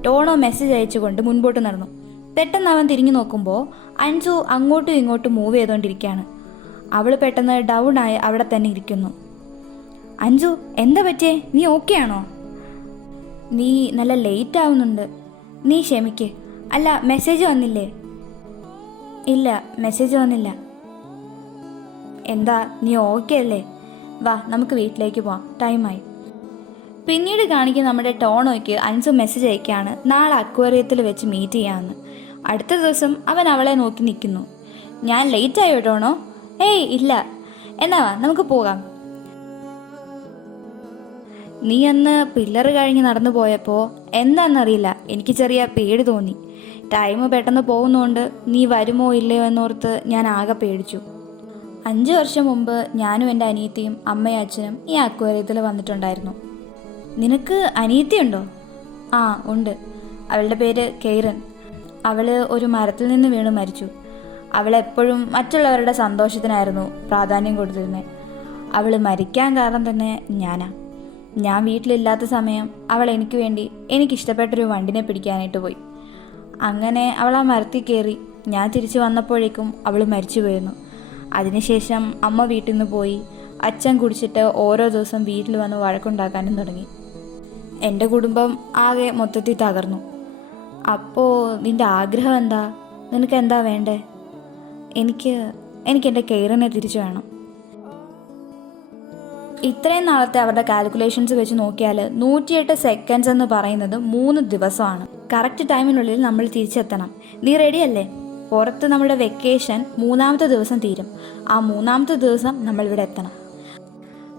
ടോണോ മെസ്സേജ് അയച്ചുകൊണ്ട് മുൻപോട്ട് നടന്നു. പെട്ടെന്ന് അവൻ തിരിഞ്ഞു നോക്കുമ്പോൾ അൻസു അങ്ങോട്ടും ഇങ്ങോട്ടും മൂവ് ചെയ്തുകൊണ്ടിരിക്കുകയാണ്. അവൾ പെട്ടെന്ന് ഡൗൺ ആയി അവിടെ തന്നെ ഇരിക്കുന്നു. അൻസു, എന്താ പറ്റിയേ? നീ ഓക്കെ ആണോ? നീ നല്ല ലേറ്റ് ആവുന്നുണ്ട്. നീ ക്ഷമിക്ക്. അല്ല, മെസ്സേജ് വന്നില്ലേ? ഇല്ല, മെസ്സേജ് വന്നില്ല. എന്താ, നീ ഓക്കെ അല്ലേ? വാ, നമുക്ക് വീട്ടിലേക്ക് പോവാം, ടൈമായി. പിന്നീട് കാണിക്കുന്ന നമ്മുടെ ടോണോയ്ക്ക് അൻസു മെസ്സേജ് അയക്കുകയാണ് നാളെ അക്വേറിയത്തിൽ വെച്ച് മീറ്റ് ചെയ്യാമെന്ന്. അടുത്ത ദിവസം അവൻ അവളെ നോക്കി നിൽക്കുന്നു. ഞാൻ ലേറ്റ് ആയോ ടോണോ? ഇല്ല. എന്നാ നമുക്ക് പോകാം. നീ അന്ന് പില്ലർ കഴിഞ്ഞ് നടന്നു പോയപ്പോൾ എന്താണെന്നറിയില്ല, എനിക്ക് ചെറിയ പേടി തോന്നി. ടൈം പെട്ടെന്ന് പോകുന്നതുകൊണ്ട് നീ വരുമോ ഇല്ലയോ എന്നോർത്ത് ഞാൻ ആകെ പേടിച്ചു. 5 വർഷം മുമ്പ് ഞാനും എൻ്റെ അനിയത്തിയും അമ്മയും അച്ഛനും ഈ അക്വേറിയത്തിൽ വന്നിട്ടുണ്ടായിരുന്നു. നിനക്ക് അനിയത്തിയുണ്ടോ? ആ ഉണ്ട്. അവളുടെ പേര് കെയ്റൻ. അവൾ ഒരു മരത്തിൽ നിന്ന് വീണ് മരിച്ചു. അവളെപ്പോഴും മറ്റുള്ളവരുടെ സന്തോഷത്തിനായിരുന്നു പ്രാധാന്യം കൊടുത്തിരുന്നത്. അവൾ മരിക്കാൻ കാരണം തന്നെ ഞാനാ. ഞാൻ വീട്ടിലില്ലാത്ത സമയം അവൾ എനിക്ക് വേണ്ടി എനിക്കിഷ്ടപ്പെട്ടൊരു വണ്ടിനെ പിടിക്കാനായിട്ട് പോയി. അങ്ങനെ അവൾ ആ മരത്തിൽ കയറി. ഞാൻ തിരിച്ചു വന്നപ്പോഴേക്കും അവൾ മരിച്ചു പോയിരുന്നു. അതിനുശേഷം അമ്മ വീട്ടിൽ നിന്ന് പോയി. അച്ഛൻ കുടിച്ചിട്ട് ഓരോ ദിവസം വീട്ടിൽ വന്ന് വഴക്കുണ്ടാക്കാനും തുടങ്ങി. എൻ്റെ കുടുംബം ആകെ മൊത്തത്തിൽ തകർന്നു. അപ്പോൾ നിൻ്റെ ആഗ്രഹം എന്താ? നിനക്ക് എന്താ വേണ്ടേ? എനിക്ക് എൻ്റെ കെയ്റനെ തിരിച്ചു വേണം. ഇത്രയും നാളത്തെ അവരുടെ കാൽക്കുലേഷൻസ് വെച്ച് നോക്കിയാൽ 108 സെക്കൻഡ്സ് എന്ന് പറയുന്നത് 3 ദിവസമാണ്. കറക്റ്റ് ടൈമിനുള്ളിൽ നമ്മൾ തിരിച്ചെത്തണം. നീ റെഡിയല്ലേ? പുറത്ത് നമ്മുടെ വെക്കേഷൻ 3-ാമത്തെ ദിവസം തീരും. ആ 3-ാമത്തെ ദിവസം നമ്മളിവിടെ എത്തണം.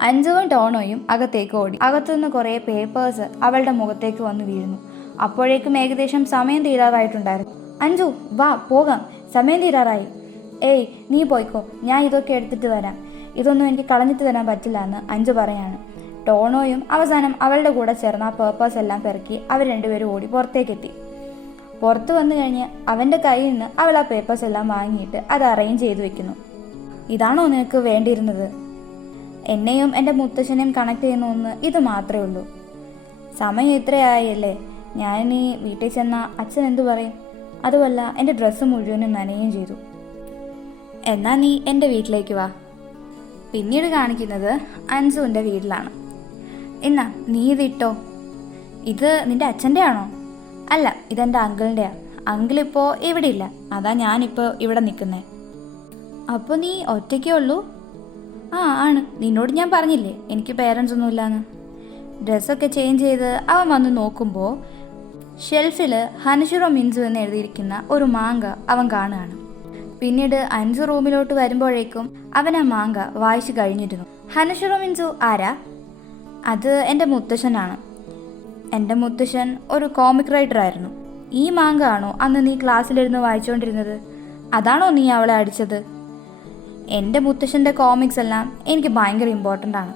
അഞ്ജുവും ടോണോയും അകത്തേക്ക് ഓടി. അകത്തുനിന്ന് കുറേ പേപ്പേഴ്സ് അവളുടെ മുഖത്തേക്ക് വന്ന് വീഴുന്നു. അപ്പോഴേക്കും ഏകദേശം സമയം തീരാറായിട്ടുണ്ടായിരുന്നു. അഞ്ജു വാ പോകാം, സമയം തീരാറായി. ഏയ് നീ പോയിക്കോ, ഞാൻ ഇതൊക്കെ എടുത്തിട്ട് വരാം. ഇതൊന്നും എനിക്ക് കളഞ്ഞിട്ട് തരാൻ പറ്റില്ല എന്ന് അഞ്ജു പറയാണ്. ടോണോയും അവസാനം അവളുടെ കൂടെ ചേർന്ന് ആ പേപ്പേഴ്സ് എല്ലാം പെറുക്കി അവർ രണ്ടുപേരും ഓടി പുറത്തേക്കെത്തി. പുറത്ത് വന്നു കഴിഞ്ഞ് അവൻ്റെ കയ്യിൽ നിന്ന് അവൾ ആ പേപ്പേഴ്സ് എല്ലാം വാങ്ങിയിട്ട് അത് അറേഞ്ച് ചെയ്ത് വെക്കുന്നു. ഇതാണോ നിനക്ക് വേണ്ടിയിരുന്നത്? എന്നെയും എൻ്റെ മുത്തശ്ശനെയും കണക്ട് ചെയ്യുന്ന ഒന്ന് ഇത് മാത്രമേ ഉള്ളൂ. സമയം ഇത്രയായല്ലേ? ഞാനിനി വീട്ടിൽ ചെന്നാൽ അച്ഛൻ എന്തു പറയും? അതുമല്ല എൻ്റെ ഡ്രസ്സ് മുഴുവനും നനയുകയും ചെയ്തു. എന്നാൽ നീ എൻ്റെ വീട്ടിലേക്ക് വാ. പിന്നീട് കാണിക്കുന്നത് അൻസുവിൻ്റെ വീട്ടിലാണ്. എന്നാ നീ ഇതിട്ടോ. ഇത് നിൻ്റെ അച്ഛൻ്റെ ആണോ? അല്ല, ഇതെൻ്റെ അങ്കിളിൻ്റെയാണ്. അങ്കിളിപ്പോൾ ഇവിടെ ഇല്ല, അതാ ഞാനിപ്പോൾ ഇവിടെ നിൽക്കുന്നത്. അപ്പോൾ നീ ഒറ്റയ്ക്കേ ഉള്ളൂ? ആ ആണ്. നിന്നോട് ഞാൻ പറഞ്ഞില്ലേ എനിക്ക് പേരൻസ് ഒന്നുമില്ലാന്ന്. ഡ്രസ്സൊക്കെ ചേഞ്ച് ചെയ്ത് അവൻ വന്ന് നോക്കുമ്പോൾ ഷെൽഫിൽ ഹനഷിറോ മിൻസു എന്ന് എഴുതിയിരിക്കുന്ന ഒരു മാങ്ക അവൻ കാണുകയാണ്. പിന്നീട് അഞ്ചു റൂമിലോട്ട് വരുമ്പോഴേക്കും അവൻ ആ മാങ്ക വായിച്ചു കഴിഞ്ഞിരുന്നു. ഹനഷിറോ മിൻസു ആരാ? അത് എൻ്റെ മുത്തശ്ശനാണ്. എൻ്റെ മുത്തശ്ശൻ ഒരു കോമിക് റൈറ്റർ ആയിരുന്നു. ഈ മാങ്ക ആണോ അന്ന് നീ ക്ലാസ്സിലിരുന്ന് വായിച്ചുകൊണ്ടിരുന്നത്? അതാണോ നീ അവളെ അടിച്ചത്? എൻ്റെ മുത്തശ്ശൻ്റെ കോമിക്സ് എല്ലാം എനിക്ക് ഭയങ്കര ഇമ്പോർട്ടൻ്റ് ആണ്.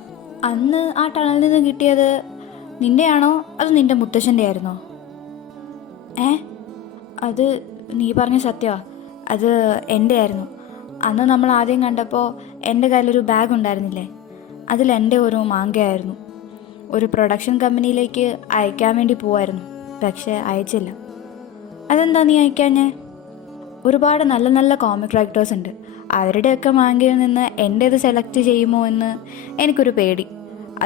അന്ന് ആ ടണലിൽ നിന്ന് കിട്ടിയത് നിൻ്റെയാണോ അത് നിൻ്റെ മുത്തശ്ശൻ്റെ ആയിരുന്നോ? അത് നീ പറഞ്ഞ സത്യമാണ്. അത് എൻ്റെ ആയിരുന്നു. അന്ന് നമ്മൾ ആദ്യം കണ്ടപ്പോൾ എൻ്റെ കയ്യിലൊരു ബാഗ് ഉണ്ടായിരുന്നില്ലേ, അതിലെൻ്റെ ഒരു മാങ്കയായിരുന്നു. ഒരു പ്രൊഡക്ഷൻ കമ്പനിയിലേക്ക് അയക്കാൻ വേണ്ടി പോവായിരുന്നു, പക്ഷേ അയച്ചില്ല. അതെന്താ നീ അയക്കാഞ്ഞേ? ഒരുപാട് നല്ല നല്ല കോമിക് റൈറ്റേഴ്സ് ഉണ്ട്. അവരുടെയൊക്കെ മാങ്കയിൽ നിന്ന് എൻ്റേത് സെലക്ട് ചെയ്യുമോ എന്ന് എനിക്കൊരു പേടി.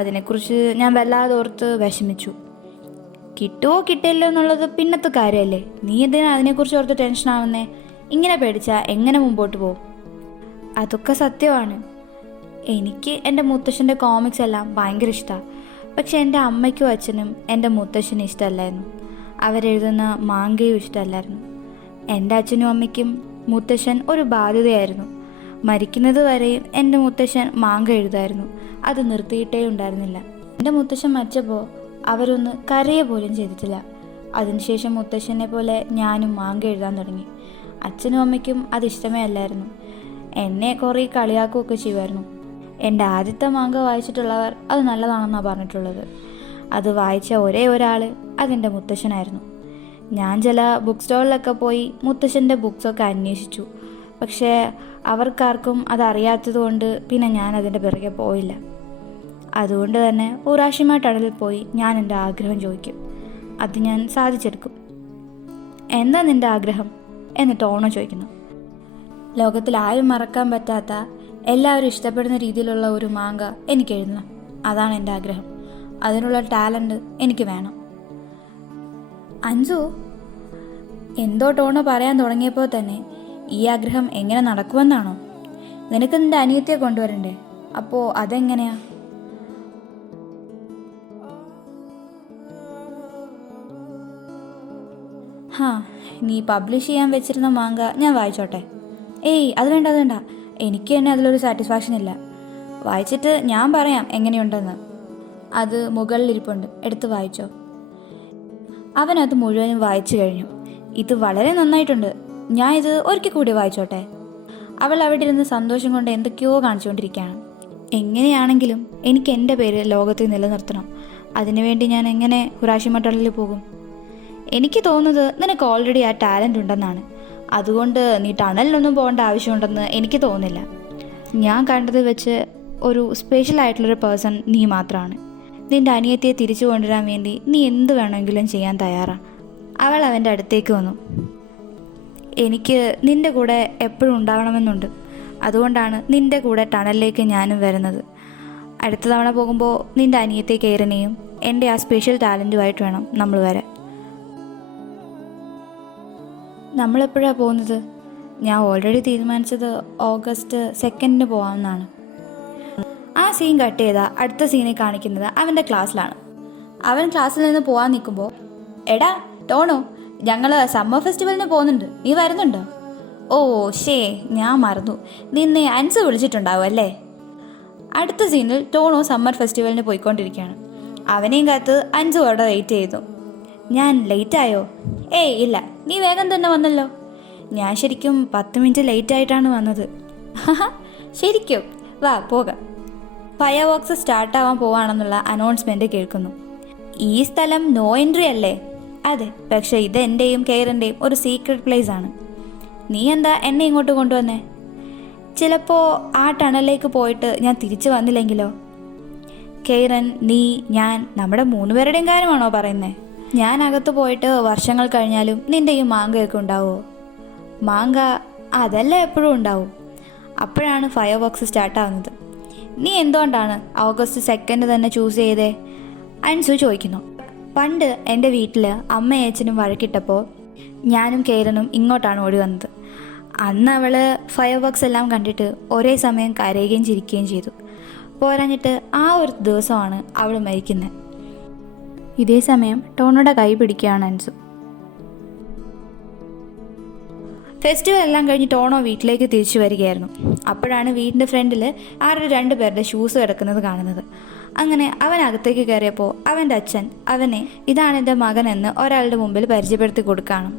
അതിനെക്കുറിച്ച് ഞാൻ വല്ലാതെ ഓർത്ത് വിഷമിച്ചു. കിട്ടുമോ കിട്ടില്ലോ എന്നുള്ളത് പിന്നത്തെ കാര്യമല്ലേ. നീ എന്തിനാ അതിനെക്കുറിച്ച് ഓർത്ത് ടെൻഷനാവുന്നേ? ഇങ്ങനെ പേടിച്ചാൽ എങ്ങനെ മുമ്പോട്ട് പോകും? അതൊക്കെ സത്യമാണ്. എനിക്ക് എൻ്റെ മുത്തശ്ശൻ്റെ കോമിക്സ് എല്ലാം ഭയങ്കര ഇഷ്ടമാണ്. പക്ഷെ എൻ്റെ അമ്മയ്ക്കും അച്ഛനും എൻ്റെ മുത്തശ്ശനും ഇഷ്ടമല്ലായിരുന്നു. അവരെഴുതുന്ന മാങ്കയും ഇഷ്ടമല്ലായിരുന്നു. എൻ്റെ അച്ഛനും അമ്മയ്ക്കും മുത്തശ്ശൻ ഒരു ബാധ്യതയായിരുന്നു. മരിക്കുന്നത് വരെയും എൻ്റെ മുത്തശ്ശൻ മാങ്ക എഴുതായിരുന്നു. അത് നിർത്തിയിട്ടേ ഉണ്ടായിരുന്നില്ല. എൻ്റെ മുത്തശ്ശൻ മരിച്ചപ്പോൾ അവരൊന്ന് കരയ പോലും ചെയ്തിട്ടില്ല. അതിനുശേഷം മുത്തശ്ശനെ പോലെ ഞാനും മാങ്ക എഴുതാൻ തുടങ്ങി. അച്ഛനും അമ്മയ്ക്കും അതിഷ്ടമേ അല്ലായിരുന്നു. എന്നെ കുറേ കളിയാക്കുകയൊക്കെ ചെയ്യുമായിരുന്നു. എൻ്റെ ആദ്യത്തെ മാങ്ക വായിച്ചിട്ടുള്ളവർ അത് നല്ലതാണെന്നാണ് പറഞ്ഞിട്ടുള്ളത്. അത് വായിച്ച ഒരേ ഒരാൾ അതെൻ്റെ മുത്തശ്ശനായിരുന്നു. ഞാൻ ചില ബുക്ക് സ്റ്റോളിലൊക്കെ പോയി മുത്തശ്ശൻ്റെ ബുക്സൊക്കെ അന്വേഷിച്ചു. പക്ഷേ അവർക്കാർക്കും അതറിയാത്തത് കൊണ്ട് പിന്നെ ഞാൻ അതിൻ്റെ പിറകെ പോയില്ല. അതുകൊണ്ട് തന്നെ ഉറാഷിമ ടണലിൽ പോയി ഞാൻ എൻ്റെ ആഗ്രഹം ചോദിക്കും. അത് ഞാൻ സാധിച്ചെടുക്കും. എന്താ നിൻ്റെ ആഗ്രഹം എന്ന് ടോണോ ചോദിക്കുന്നു. ലോകത്തിൽ ആരും മറക്കാൻ പറ്റാത്ത, എല്ലാവരും ഇഷ്ടപ്പെടുന്ന രീതിയിലുള്ള ഒരു മാങ്ക എനിക്ക് എഴുതണം. അതാണ് എൻ്റെ ആഗ്രഹം. അതിനുള്ള ടാലൻറ്റ് എനിക്ക് വേണം. അഞ്ജു, എന്തോ ടോണോ പറയാൻ തുടങ്ങിയപ്പോൾ തന്നെ ഈ ആഗ്രഹം എങ്ങനെ നടക്കുമെന്നാണോ? നിനക്ക് നിൻ്റെ അനിയത്തിയെ കൊണ്ടുവരണ്ടേ? അപ്പോൾ അതെങ്ങനെയാ? നീ പബ്ലിഷ് ചെയ്യാൻ വെച്ചിരുന്ന മാങ്ക ഞാൻ വായിച്ചോട്ടെ? ഏയ് അത് വേണ്ട, അത് വേണ്ട. എനിക്ക് തന്നെ അതിലൊരു സാറ്റിസ്ഫാക്ഷൻ ഇല്ല. വായിച്ചിട്ട് ഞാൻ പറയാം എങ്ങനെയുണ്ടെന്ന്. അത് മുകളിലിരിപ്പുണ്ട്, എടുത്ത് വായിച്ചോ. അവനത് മുഴുവനും വായിച്ചു കഴിഞ്ഞു. ഇത് വളരെ നന്നായിട്ടുണ്ട്. ഞാൻ ഇത് ഒരിക്കൽ കൂടി വായിച്ചോട്ടെ? അവൾ അവിടെ ഇരുന്ന് സന്തോഷം കൊണ്ട് എന്തൊക്കെയോ കാണിച്ചുകൊണ്ടിരിക്കുകയാണ്. എങ്ങനെയാണെങ്കിലും എനിക്ക് എൻ്റെ പേര് ലോകത്തിൽ നിലനിർത്തണം. അതിനുവേണ്ടി ഞാൻ എങ്ങനെ ഹിരോഷിമ ടണലിൽ പോകും? എനിക്ക് തോന്നുന്നത് നിനക്ക് ഓൾറെഡി ആ ടാലൻ്റ് ഉണ്ടെന്നാണ്. അതുകൊണ്ട് നീ ടണലിലൊന്നും പോകേണ്ട ആവശ്യമുണ്ടെന്ന് എനിക്ക് തോന്നുന്നില്ല. ഞാൻ കണ്ടത് വെച്ച് ഒരു സ്പെഷ്യൽ ആയിട്ടുള്ളൊരു പേഴ്സൺ നീ മാത്രമാണ്. നിൻ്റെ അനിയത്തിയെ തിരിച്ചു കൊണ്ടുവരാൻ വേണ്ടി നീ എന്ത് വേണമെങ്കിലും ചെയ്യാൻ തയ്യാറാണ്. അവൾ അവൻ്റെ അടുത്തേക്ക് വന്നു. എനിക്ക് നിൻ്റെ കൂടെ എപ്പോഴും ഉണ്ടാവണമെന്നുണ്ട്. അതുകൊണ്ടാണ് നിൻ്റെ കൂടെ ടണലിലേക്ക് ഞാനും വരുന്നത്. അടുത്ത തവണ പോകുമ്പോൾ നിൻ്റെ അനിയത്തെ കെയറിനെയും എൻ്റെ ആ സ്പെഷ്യൽ ടാലൻറ്റുമായിട്ട് വേണം നമ്മൾ വരാൻ. നമ്മളെപ്പോഴാണ് പോകുന്നത്? ഞാൻ ഓൾറെഡി തീരുമാനിച്ചത് August 2 പോകാമെന്നാണ്. ആ സീൻ കട്ട് ചെയ്താൽ അടുത്ത സീനിൽ കാണിക്കുന്നത് അവൻ്റെ ക്ലാസ്സിലാണ്. അവൻ ക്ലാസ്സിൽ നിന്ന് പോകാൻ നിൽക്കുമ്പോൾ, എടാ ടോണോ, ഞങ്ങൾ സമ്മർ ഫെസ്റ്റിവലിന് പോകുന്നുണ്ട്, നീ വരുന്നുണ്ടോ? ഓ ഞാൻ മറന്നു, നിന്നെ അൻസ് വിളിച്ചിട്ടുണ്ടാവും അല്ലേ? അടുത്ത സീനിൽ ടോണോ സമ്മർ ഫെസ്റ്റിവലിന് പോയിക്കൊണ്ടിരിക്കുകയാണ്. അവനെയും കാത്ത് അൻസു അവിടെ വെയിറ്റ് ചെയ്തു. ഞാൻ ലേറ്റായോ? ഏയ് ഇല്ല, നീ വേഗം തന്നെ വന്നല്ലോ. ഞാൻ ശരിക്കും 10 മിനിറ്റ് ലേറ്റായിട്ടാണ് വന്നത്. ശരിക്കും? വാ പോകാം. ഫയർ വർക്ക്സ് സ്റ്റാർട്ടാവാൻ പോവാണെന്നുള്ള അനൗൺസ്മെൻറ്റ് കേൾക്കുന്നു. ഈ സ്ഥലം നോ എൻട്രി അല്ലേ? അതെ, പക്ഷേ ഇത് എൻ്റെയും കെയറിൻ്റെയും ഒരു സീക്രട്ട് പ്ലേസ് ആണ്. നീ എന്താ എന്നെ ഇങ്ങോട്ട് കൊണ്ടുവന്നേ? ചിലപ്പോൾ ആ ടണലിലേക്ക് പോയിട്ട് ഞാൻ തിരിച്ചു വന്നില്ലെങ്കിലോ? കെയറൻ, നീ, ഞാൻ, നമ്മുടെ 3 പേരുടെയും കാര്യമാണോ പറയുന്നേ? ഞാൻ അകത്ത് പോയിട്ട് വർഷങ്ങൾ കഴിഞ്ഞാലും നിൻ്റെ ഈ മാങ്കയൊക്കെ ഉണ്ടാവുമോ? മാങ്ക അതല്ല എപ്പോഴും ഉണ്ടാവും. അപ്പോഴാണ് ഫയർ വർക്ക്സ് സ്റ്റാർട്ടാവുന്നത്. നീ എന്തുകൊണ്ടാണ് August 2 തന്നെ ചൂസ് ചെയ്തേ? അൻസു ചോദിക്കുന്നു. പണ്ട് എൻ്റെ വീട്ടിൽ അമ്മയും അച്ഛനും വഴക്കിട്ടപ്പോൾ ഞാനും കെയറനും ഇങ്ങോട്ടാണ് ഓടി വന്നത്. അന്ന് അവൾ ഫയർ വർക്ക്സ് എല്ലാം കണ്ടിട്ട് ഒരേ സമയം കരയുകയും ചിരിക്കുകയും ചെയ്തു. പോരാഞ്ഞിട്ട് ആ ഒരു ദിവസമാണ് അവൾ മരിക്കുന്നത്. ഇതേ സമയം ടോണോയുടെ കൈ പിടിക്കുകയാണ് അൻസു. ഫെസ്റ്റിവൽ എല്ലാം കഴിഞ്ഞ് ടോണോ വീട്ടിലേക്ക് തിരിച്ചു വരികയായിരുന്നു. അപ്പോഴാണ് വീടിൻ്റെ ഫ്രണ്ടിൽ 2 പേരുടെ ഷൂസ് കിടക്കുന്നത് കാണുന്നത്. അങ്ങനെ അവൻ അകത്തേക്ക് കയറിയപ്പോൾ അവൻ്റെ അച്ഛൻ അവനെ ഇതാണ് എൻ്റെ മകനെന്ന് ഒരാളുടെ മുമ്പിൽ പരിചയപ്പെടുത്തി കൊടുക്കുകയാണ്.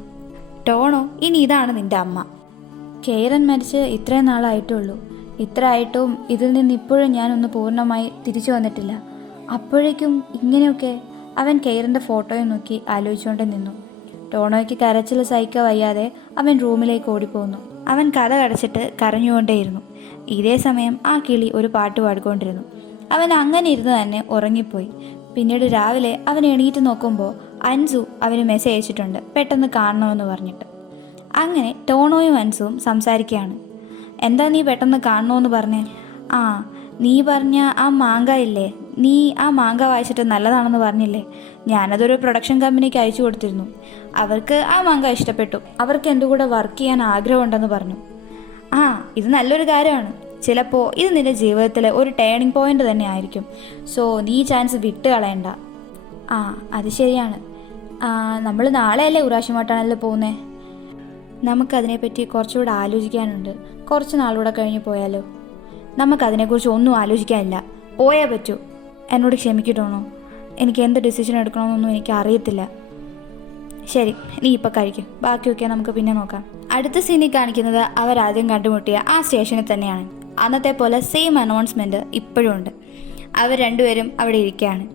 ടോണോ, ഇനി ഇതാണ് നിൻ്റെ അമ്മ. കെയറൻ മരിച്ച് ഇത്രയും നാളായിട്ടുള്ളൂ. ഇത്ര ആയിട്ടും ഇതിൽ നിന്ന് ഇപ്പോഴും ഞാനൊന്ന് പൂർണ്ണമായി തിരിച്ചു വന്നിട്ടില്ല. അപ്പോഴേക്കും ഇങ്ങനെയൊക്കെ? അവൻ കെയറിൻ്റെ ഫോട്ടോയും നോക്കി ആലോചിച്ചുകൊണ്ട് നിന്നു. ടോണോയ്ക്ക് കരച്ചിൽ സഹിക്കാൻ വയ്യാതെ അവൻ റൂമിലേക്ക് ഓടിപ്പോന്നു. അവൻ കഥ കടച്ചിട്ട് കരഞ്ഞുകൊണ്ടേയിരുന്നു. ഇതേ സമയം ആ കിളി ഒരു പാട്ട് പാടിക്കൊണ്ടിരുന്നു. അവൻ അങ്ങനെ ഇരുന്ന് തന്നെ ഉറങ്ങിപ്പോയി. പിന്നീട് രാവിലെ അവൻ എണീറ്റ് നോക്കുമ്പോൾ അൻസു അവന് മെസ്സേജ് അയച്ചിട്ടുണ്ട്, പെട്ടെന്ന് കാണണമെന്ന് പറഞ്ഞിട്ട്. അങ്ങനെ ടോണോയും അൻസുവും സംസാരിക്കുകയാണ്. എന്താ നീ പെട്ടെന്ന് കാണണമെന്ന് പറഞ്ഞേ? ആ, നീ പറഞ്ഞ ആ മാങ്ക ഇല്ലേ, നീ ആ മാങ്ക വായിച്ചിട്ട് നല്ലതാണെന്ന് പറഞ്ഞില്ലേ? ഞാനതൊരു പ്രൊഡക്ഷൻ കമ്പനിക്ക് അയച്ചു കൊടുത്തിരുന്നു. അവർക്ക് ആ മാങ്ക ഇഷ്ടപ്പെട്ടു. അവർക്ക് എൻ്റെ കൂടെ വർക്ക് ചെയ്യാൻ ആഗ്രഹമുണ്ടെന്ന് പറഞ്ഞു. ആ, ഇത് നല്ലൊരു കാര്യമാണ്. ചിലപ്പോൾ ഇത് നിൻ്റെ ജീവിതത്തിലെ ഒരു ടേണിംഗ് പോയിൻ്റ് തന്നെ ആയിരിക്കും. സോ നീ ചാൻസ് വിട്ട് കളയണ്ട. ആ, അത് ശരിയാണ്. നമ്മൾ നാളെയല്ലേ ഹിരോഷിമ ടണലിൽ പോകുന്നത്? നമുക്കതിനെപ്പറ്റി കുറച്ചുകൂടെ ആലോചിക്കാനുണ്ട്. കുറച്ച് നാളുകൂടെ കഴിഞ്ഞ് പോയാലോ? നമുക്കതിനെക്കുറിച്ച് ഒന്നും ആലോചിക്കാനില്ല, പോയേ പറ്റൂ. എന്നോട് ക്ഷമിക്കട്ടോണോ, എനിക്ക് എന്ത് ഡിസിഷൻ എടുക്കണമെന്നൊന്നും എനിക്ക് അറിയത്തില്ല. ശരി, നീ ഇപ്പം കഴിക്കും, ബാക്കിയൊക്കെ നമുക്ക് പിന്നെ നോക്കാം. അടുത്ത സീനിൽ കാണിക്കുന്നത് അവരാദ്യം കണ്ടുമുട്ടിയ ആ സ്റ്റേഷനിൽ തന്നെയാണ്. അന്നത്തെ പോലെ സെയിം അനൗൺസ്മെൻറ്റ് ഇപ്പോഴും ഉണ്ട്. അവർ രണ്ടുപേരും അവിടെ ഇരിക്കുകയാണ്.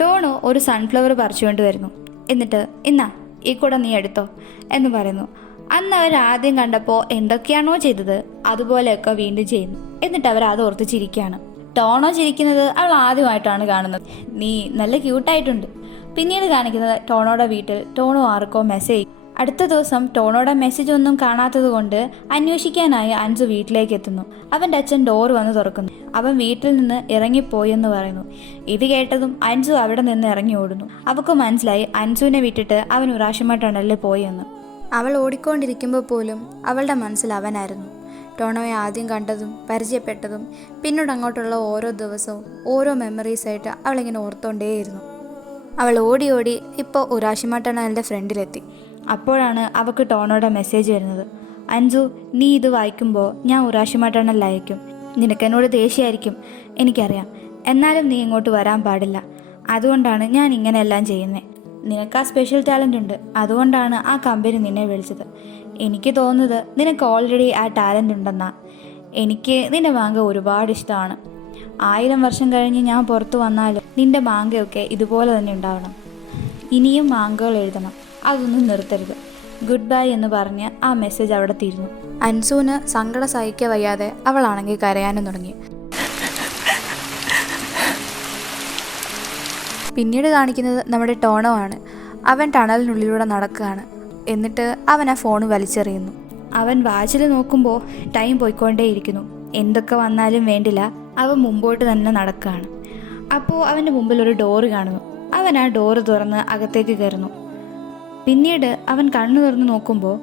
ടോണോ ഒരു സൺഫ്ലവർ പറിച്ചുകൊണ്ട് വരുന്നു. എന്നിട്ട് ഇന്നാ ഈ കൂടെ നീ എടുത്തോ എന്ന് പറയുന്നു. അന്ന് അവർ ആദ്യം കണ്ടപ്പോൾ എന്തൊക്കെയാണോ ചെയ്തത് അതുപോലെയൊക്കെ വീണ്ടും ചെയ്യുന്നു. എന്നിട്ട് അവർ അത് ഓർത്ത് ചിരിക്കുകയാണ്. ടോണോ ചിരിക്കുന്നത് അവൾ ആദ്യമായിട്ടാണ് കാണുന്നത്. നീ നല്ല ക്യൂട്ടായിട്ടുണ്ട്. പിന്നീട് കാണിക്കുന്നത് ടോണോയുടെ വീട്ടിൽ ടോണോ ആർക്കോ മെസ്സേജ്. അടുത്ത ദിവസം ടോണോയുടെ മെസ്സേജ് ഒന്നും കാണാത്തത് കൊണ്ട് അന്വേഷിക്കാനായി അൻസു വീട്ടിലേക്ക് എത്തുന്നു. അവൻ്റെ അച്ഛൻ ഡോർ വന്ന് തുറക്കുന്നു. അവൻ വീട്ടിൽ നിന്ന് ഇറങ്ങിപ്പോയി എന്ന് പറയുന്നു. ഇത് കേട്ടതും അൻസു അവിടെ നിന്ന് ഇറങ്ങി ഓടുന്നു. അവൾക്ക് മനസ്സിലായി അൻസുവിനെ വിട്ടിട്ട് അവൻ ഹിരോഷിമ ടണലിൽ പോയി എന്ന്. അവൾ ഓടിക്കൊണ്ടിരിക്കുമ്പോൾ പോലും അവളുടെ മനസ്സിൽ അവനായിരുന്നു. ടോണോയെ ആദ്യം കണ്ടതും പരിചയപ്പെട്ടതും പിന്നീട് അങ്ങോട്ടുള്ള ഓരോ ദിവസവും ഓരോ മെമ്മറീസായിട്ട് അവളിങ്ങനെ ഓർത്തുകൊണ്ടേയിരുന്നു. അവൾ ഓടി ഓടി ഇപ്പോൾ ഹിരോഷിമ ടണലിൻ്റെ ഫ്രണ്ടിലെത്തി. അപ്പോഴാണ് അവൾക്ക് ടോണോയുടെ മെസ്സേജ് വരുന്നത്. അൻസു, നീ ഇത് വായിക്കുമ്പോൾ ഞാൻ ഹിരോഷിമ ടണലിലായിരിക്കും. നിനക്കെന്നോട് ദേഷ്യമായിരിക്കും, എനിക്കറിയാം. എന്നാലും നീ ഇങ്ങോട്ട് വരാൻ പാടില്ല. അതുകൊണ്ടാണ് ഞാൻ ഇങ്ങനെയെല്ലാം ചെയ്യുന്നത്. നിനക്ക് ആ സ്പെഷ്യൽ ടാലൻ്റ് ഉണ്ട്. അതുകൊണ്ടാണ് ആ കമ്പനി നിന്നെ വിളിച്ചത്. എനിക്ക് തോന്നുന്നത് നിനക്ക് ഓൾറെഡി ആ ടാലൻ്റ് ഉണ്ടെന്നാ. എനിക്ക് നിൻ്റെ മാങ്ക ഒരുപാട് ഇഷ്ടമാണ്. 1000 വർഷം കഴിഞ്ഞ് ഞാൻ പുറത്തു വന്നാലും നിൻ്റെ മാങ്കയൊക്കെ ഇതുപോലെ തന്നെ ഉണ്ടാവണം. ഇനിയും മാങ്കകൾ എഴുതണം, അതൊന്നും നിർത്തരുത്. ഗുഡ് ബൈ എന്ന് പറഞ്ഞ് ആ മെസ്സേജ് അവിടെ തീരുന്നു. അൻസുവിന് സങ്കടം സഹിക്കാൻ വയ്യാതെ അവളാണെങ്കിൽ കരയാനും തുടങ്ങി. പിന്നീട് കാണിക്കുന്നത് നമ്മുടെ ടോണോ ആണ്. അവൻ ടണലിനുള്ളിലൂടെ നടക്കുകയാണ്. എന്നിട്ട് അവൻ ആ ഫോൺ വലിച്ചെറിയുന്നു. അവൻ വാച്ചിൽ നോക്കുമ്പോൾ ടൈം പോയിക്കൊണ്ടേയിരിക്കുന്നു. എന്തൊക്കെ വന്നാലും വേണ്ടില്ല, അവൻ മുമ്പോട്ട് തന്നെ നടക്കുകയാണ്. അപ്പോൾ അവൻ്റെ മുമ്പിൽ ഒരു ഡോറ് കാണുന്നു. അവൻ ആ ഡോറ് തുറന്ന് അകത്തേക്ക് കയറുന്നു. പിന്നീട് അവൻ കണ്ണു തുറന്ന് നോക്കുമ്പോൾ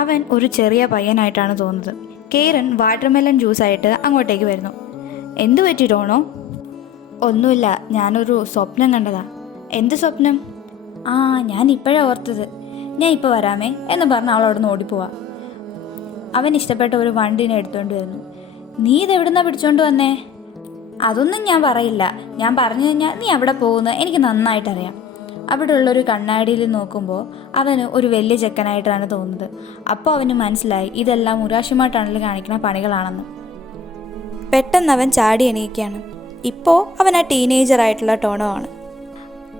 അവൻ ഒരു ചെറിയ പയ്യനായിട്ടാണ് തോന്നുന്നത്. കെയ്റൻ വാട്ടർമെലൺ ജ്യൂസായിട്ട് അങ്ങോട്ടേക്ക് വരുന്നു. എന്തു പറ്റി ടോണോ? ഒന്നുമില്ല, ഞാനൊരു സ്വപ്നം കണ്ടതാ. എന്ത് സ്വപ്നം? ആ, ഞാൻ ഇപ്പോഴാണ് ഓർത്തത്. ഞാൻ ഇപ്പോൾ വരാമേ എന്ന് പറഞ്ഞ് അവൾ അവിടെ നിന്ന് ഓടിപ്പോവാ. അവൻ ഇഷ്ടപ്പെട്ട ഒരു വണ്ടിനെ എടുത്തുകൊണ്ട് വരുന്നു. നീ ഇതെവിടുന്നാ പിടിച്ചോണ്ട് വന്നേ? അതൊന്നും ഞാൻ പറയില്ല. ഞാൻ പറഞ്ഞു കഴിഞ്ഞാൽ നീ അവിടെ പോകുന്നത് എനിക്ക് നന്നായിട്ടറിയാം. അവിടെ ഉള്ളൊരു കണ്ണാടിയിൽ നോക്കുമ്പോൾ അവന് ഒരു വലിയ ചെക്കനായിട്ടാണ് തോന്നുന്നത്. അപ്പോൾ അവന് മനസ്സിലായി ഇതെല്ലാം മുരാഷിമ ടണലിൽ കാണിക്കുന്ന പണികളാണെന്ന്. പെട്ടെന്ന് അവൻ ചാടി എണീക്കുകയാണ്. ഇപ്പോൾ അവൻ ആ ടീനേജറായിട്ടുള്ള ടോണോ ആണ്.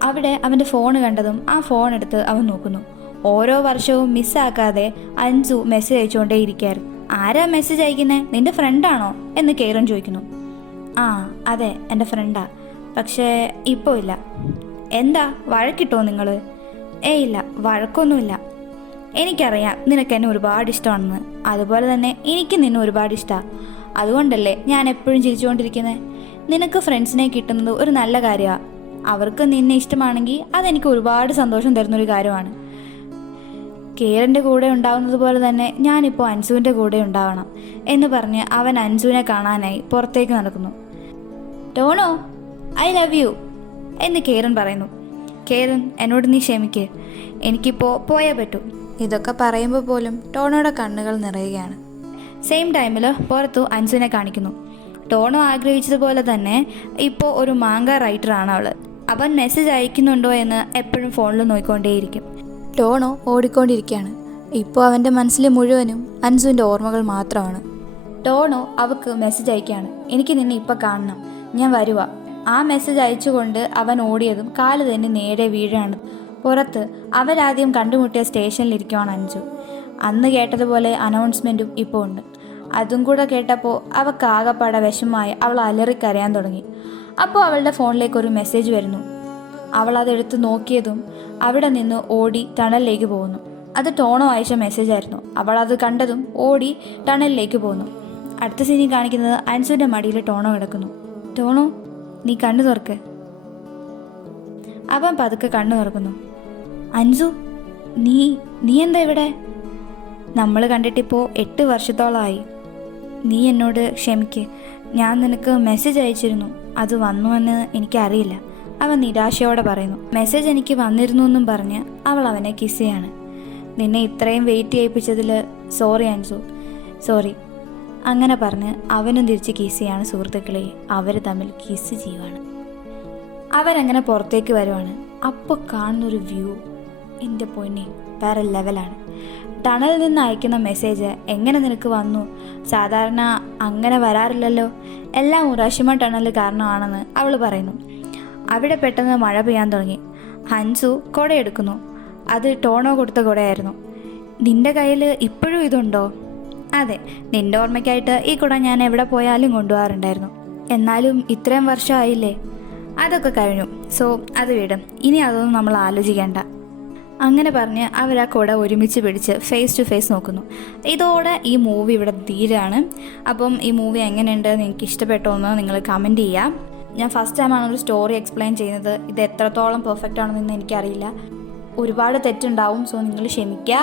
അവിടെ അവൻ്റെ ഫോൺ കണ്ടതും ആ ഫോൺ എടുത്ത് അവൻ നോക്കുന്നു. ഓരോ വർഷവും മിസ്സാക്കാതെ അൻസു മെസ്സേജ് അയച്ചുകൊണ്ടേ ഇരിക്കുകയായിരുന്നു. ആരാ മെസ്സേജ് അയക്കുന്നത്? നിൻ്റെ ഫ്രണ്ടാണോ എന്ന് കെയ്റൻ ചോദിക്കുന്നു. ആ അതെ, എൻ്റെ ഫ്രണ്ടാ. പക്ഷേ ഇപ്പോൾ ഇല്ല. എന്താ, വഴക്കിട്ടോ നിങ്ങൾ? ഇല്ല, വഴക്കൊന്നുമില്ല. എനിക്കറിയാം നിനക്ക് എന്നെ ഒരുപാട് ഇഷ്ടമാണെന്ന്. അതുപോലെ തന്നെ എനിക്ക് നിന്നെ ഒരുപാട് ഇഷ്ടമാണ്. അതുകൊണ്ടല്ലേ ഞാൻ എപ്പോഴും ചിരിച്ചുകൊണ്ടിരിക്കുന്നത്. നിനക്ക് ഫ്രണ്ട്സിനെ കിട്ടുന്നത് ഒരു നല്ല കാര്യമാണ്. അവർക്ക് നിന്നെ ഇഷ്ടമാണെങ്കിൽ അതെനിക്ക് ഒരുപാട് സന്തോഷം തരുന്നൊരു കാര്യമാണ്. കെയ്റൻ്റെ കൂടെ ഉണ്ടാവുന്നത് പോലെ തന്നെ ഞാനിപ്പോൾ അൻസുവിൻ്റെ കൂടെ ഉണ്ടാവണം എന്ന് പറഞ്ഞ് അവൻ അൻസുവിനെ കാണാനായി പുറത്തേക്ക് നടക്കുന്നു. ടോണോ, ഐ ലവ് യു എന്ന് കെയ്റൻ പറയുന്നു. കെയ്റൻ, എന്നോട് നീ ക്ഷമിക്ക്, എനിക്കിപ്പോൾ പോയേ പറ്റൂ. ഇതൊക്കെ പറയുമ്പോൾ പോലും ടോണോയുടെ കണ്ണുകൾ നിറയുകയാണ്. സെയിം ടൈമിൽ പുറത്തു അൻസുവിനെ കാണിക്കുന്നു. ടോണോ ആഗ്രഹിച്ചതുപോലെ തന്നെ ഇപ്പോൾ ഒരു മാങ്ക റൈറ്ററാണ് അവൾ. അവൻ മെസ്സേജ് അയക്കുന്നുണ്ടോ എന്ന് എപ്പോഴും ഫോണിൽ നോക്കിക്കൊണ്ടേയിരിക്കും. ടോണോ ഓടിക്കൊണ്ടിരിക്കുകയാണ്. ഇപ്പോൾ അവൻ്റെ മനസ്സിൽ മുഴുവനും അൻസുവിൻ്റെ ഓർമ്മകൾ മാത്രമാണ്. ടോണോ അവൾക്ക് മെസ്സേജ് അയക്കുകയാണ്. എനിക്ക് നിന്നെ ഇപ്പോൾ കാണണം, ഞാൻ വരുക. ആ മെസ്സേജ് അയച്ചുകൊണ്ട് അവൻ ഓടിയതും കാല് തന്നെ നേരെ വീഴാണ്. പുറത്ത് അവരാദ്യം കണ്ടുമുട്ടിയ സ്റ്റേഷനിലിരിക്കുവാണ് അൻസു. അന്ന് കേട്ടതുപോലെ അനൗൺസ്മെൻറ്റും ഇപ്പോൾ ഉണ്ട്. അതും കൂടെ കേട്ടപ്പോൾ അവൾക്ക് ആകെപ്പാടെ വിഷമമായി അവൾ അലറിക്കരയാൻ തുടങ്ങി. അപ്പോൾ അവളുടെ ഫോണിലേക്ക് ഒരു മെസ്സേജ് വരുന്നു. അവൾ അതെടുത്ത് നോക്കിയതും അവിടെ നിന്ന് ഓടി ടണലിലേക്ക് പോകുന്നു. അത് ടോണോ അയച്ച മെസ്സേജായിരുന്നു. അവൾ അത് കണ്ടതും ഓടി ടണലിലേക്ക് പോകുന്നു. അടുത്ത സീനിൽ കാണിക്കുന്നത് അൻസുവിൻ്റെ മടിയിൽ ടോണോ കിടക്കുന്നു. ടോണോ, നീ കണ്ണു തുറക്ക്. അവൻ പതുക്കെ കണ്ണു തുറക്കുന്നു. അൻസു, നീ എന്താ ഇവിടെ? നമ്മൾ കണ്ടിട്ടിപ്പോൾ 8 വർഷത്തോളമായി. നീ എന്നോട് ക്ഷമിക്ക്. ഞാൻ നിനക്ക് മെസ്സേജ് അയച്ചിരുന്നു, അത് വന്നുവെന്ന് എനിക്കറിയില്ല. അവൻ നിരാശയോടെ പറയുന്നു. മെസ്സേജ് എനിക്ക് വന്നിരുന്നു എന്നും പറഞ്ഞ് അവൾ അവനെ കിസ് ചെയ്യാണ്. നിന്നെ ഇത്രയും വെയിറ്റ് ചെയ്യിപ്പിച്ചതിൽ സോറി അൻസു, സോറി. അങ്ങനെ പറഞ്ഞ് അവനും തിരിച്ച് കിസ് ചെയ്യാണ്. സുഹൃത്തുക്കളെ, അവർ തമ്മിൽ കിസ് ചെയ്യുവാണ്. അവരങ്ങനെ പുറത്തേക്ക് വരുവാണ്. അപ്പോൾ കാണുന്നൊരു വ്യൂ എൻ്റെ പൊന്നെ വേറെ ലെവലാണ്. ടണലിൽ നിന്ന് അയക്കുന്ന മെസ്സേജ് എങ്ങനെ നിനക്ക് വന്നു? സാധാരണ അങ്ങനെ വരാറില്ലല്ലോ. എല്ലാം ഉറാഷിമ ടണൽ കാരണമാണെന്ന് അവൾ പറയുന്നു. അവിടെ പെട്ടെന്ന് മഴ പെയ്യാൻ തുടങ്ങി. ഹൻസു കുടയെടുക്കുന്നു. അത് ടോണോ കൊടുത്ത കുടയായിരുന്നു. നിൻ്റെ കയ്യിൽ ഇപ്പോഴും ഇതുണ്ടോ? അതെ, നിൻ്റെ ഓർമ്മയ്ക്കായിട്ട് ഈ കുട ഞാൻ എവിടെ പോയാലും കൊണ്ടുപോകാറുണ്ടായിരുന്നു. എന്നാലും ഇത്രയും വർഷമായില്ലേ, അതൊക്കെ കഴിഞ്ഞു. സോ അത് വിടും, ഇനി അതൊന്നും നമ്മൾ ആലോചിക്കേണ്ട. അങ്ങനെ പറഞ്ഞ് അവർ ആ കുട ഒരുമിച്ച് പിടിച്ച് ഫേസ് ടു ഫേസ് നോക്കുന്നു. ഇതോടെ ഈ മൂവി ഇവിടെ തീരാണ്. അപ്പം ഈ മൂവി എങ്ങനെയുണ്ട്, നിങ്ങൾക്ക് ഇഷ്ടപ്പെട്ടോ എന്ന് നിങ്ങൾ കമൻറ്റ് ചെയ്യാം. ഞാൻ ഫസ്റ്റ് ടൈമാണ് ഒരു സ്റ്റോറി എക്സ്പ്ലെയിൻ ചെയ്യുന്നത്. ഇത് എത്രത്തോളം പെർഫെക്റ്റ് ആണെന്ന് എനിക്കറിയില്ല. ഒരുപാട് തെറ്റുണ്ടാവും. സോ നിങ്ങൾ ക്ഷമിക്കുക.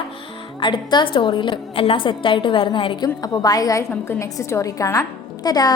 അടുത്ത സ്റ്റോറിയിൽ എല്ലാം സെറ്റായിട്ട് വരുന്നതായിരിക്കും. അപ്പോൾ ബൈ ഗൈസ്, നമുക്ക് നെക്സ്റ്റ് സ്റ്റോറി കാണാം. ടാറ്റാ.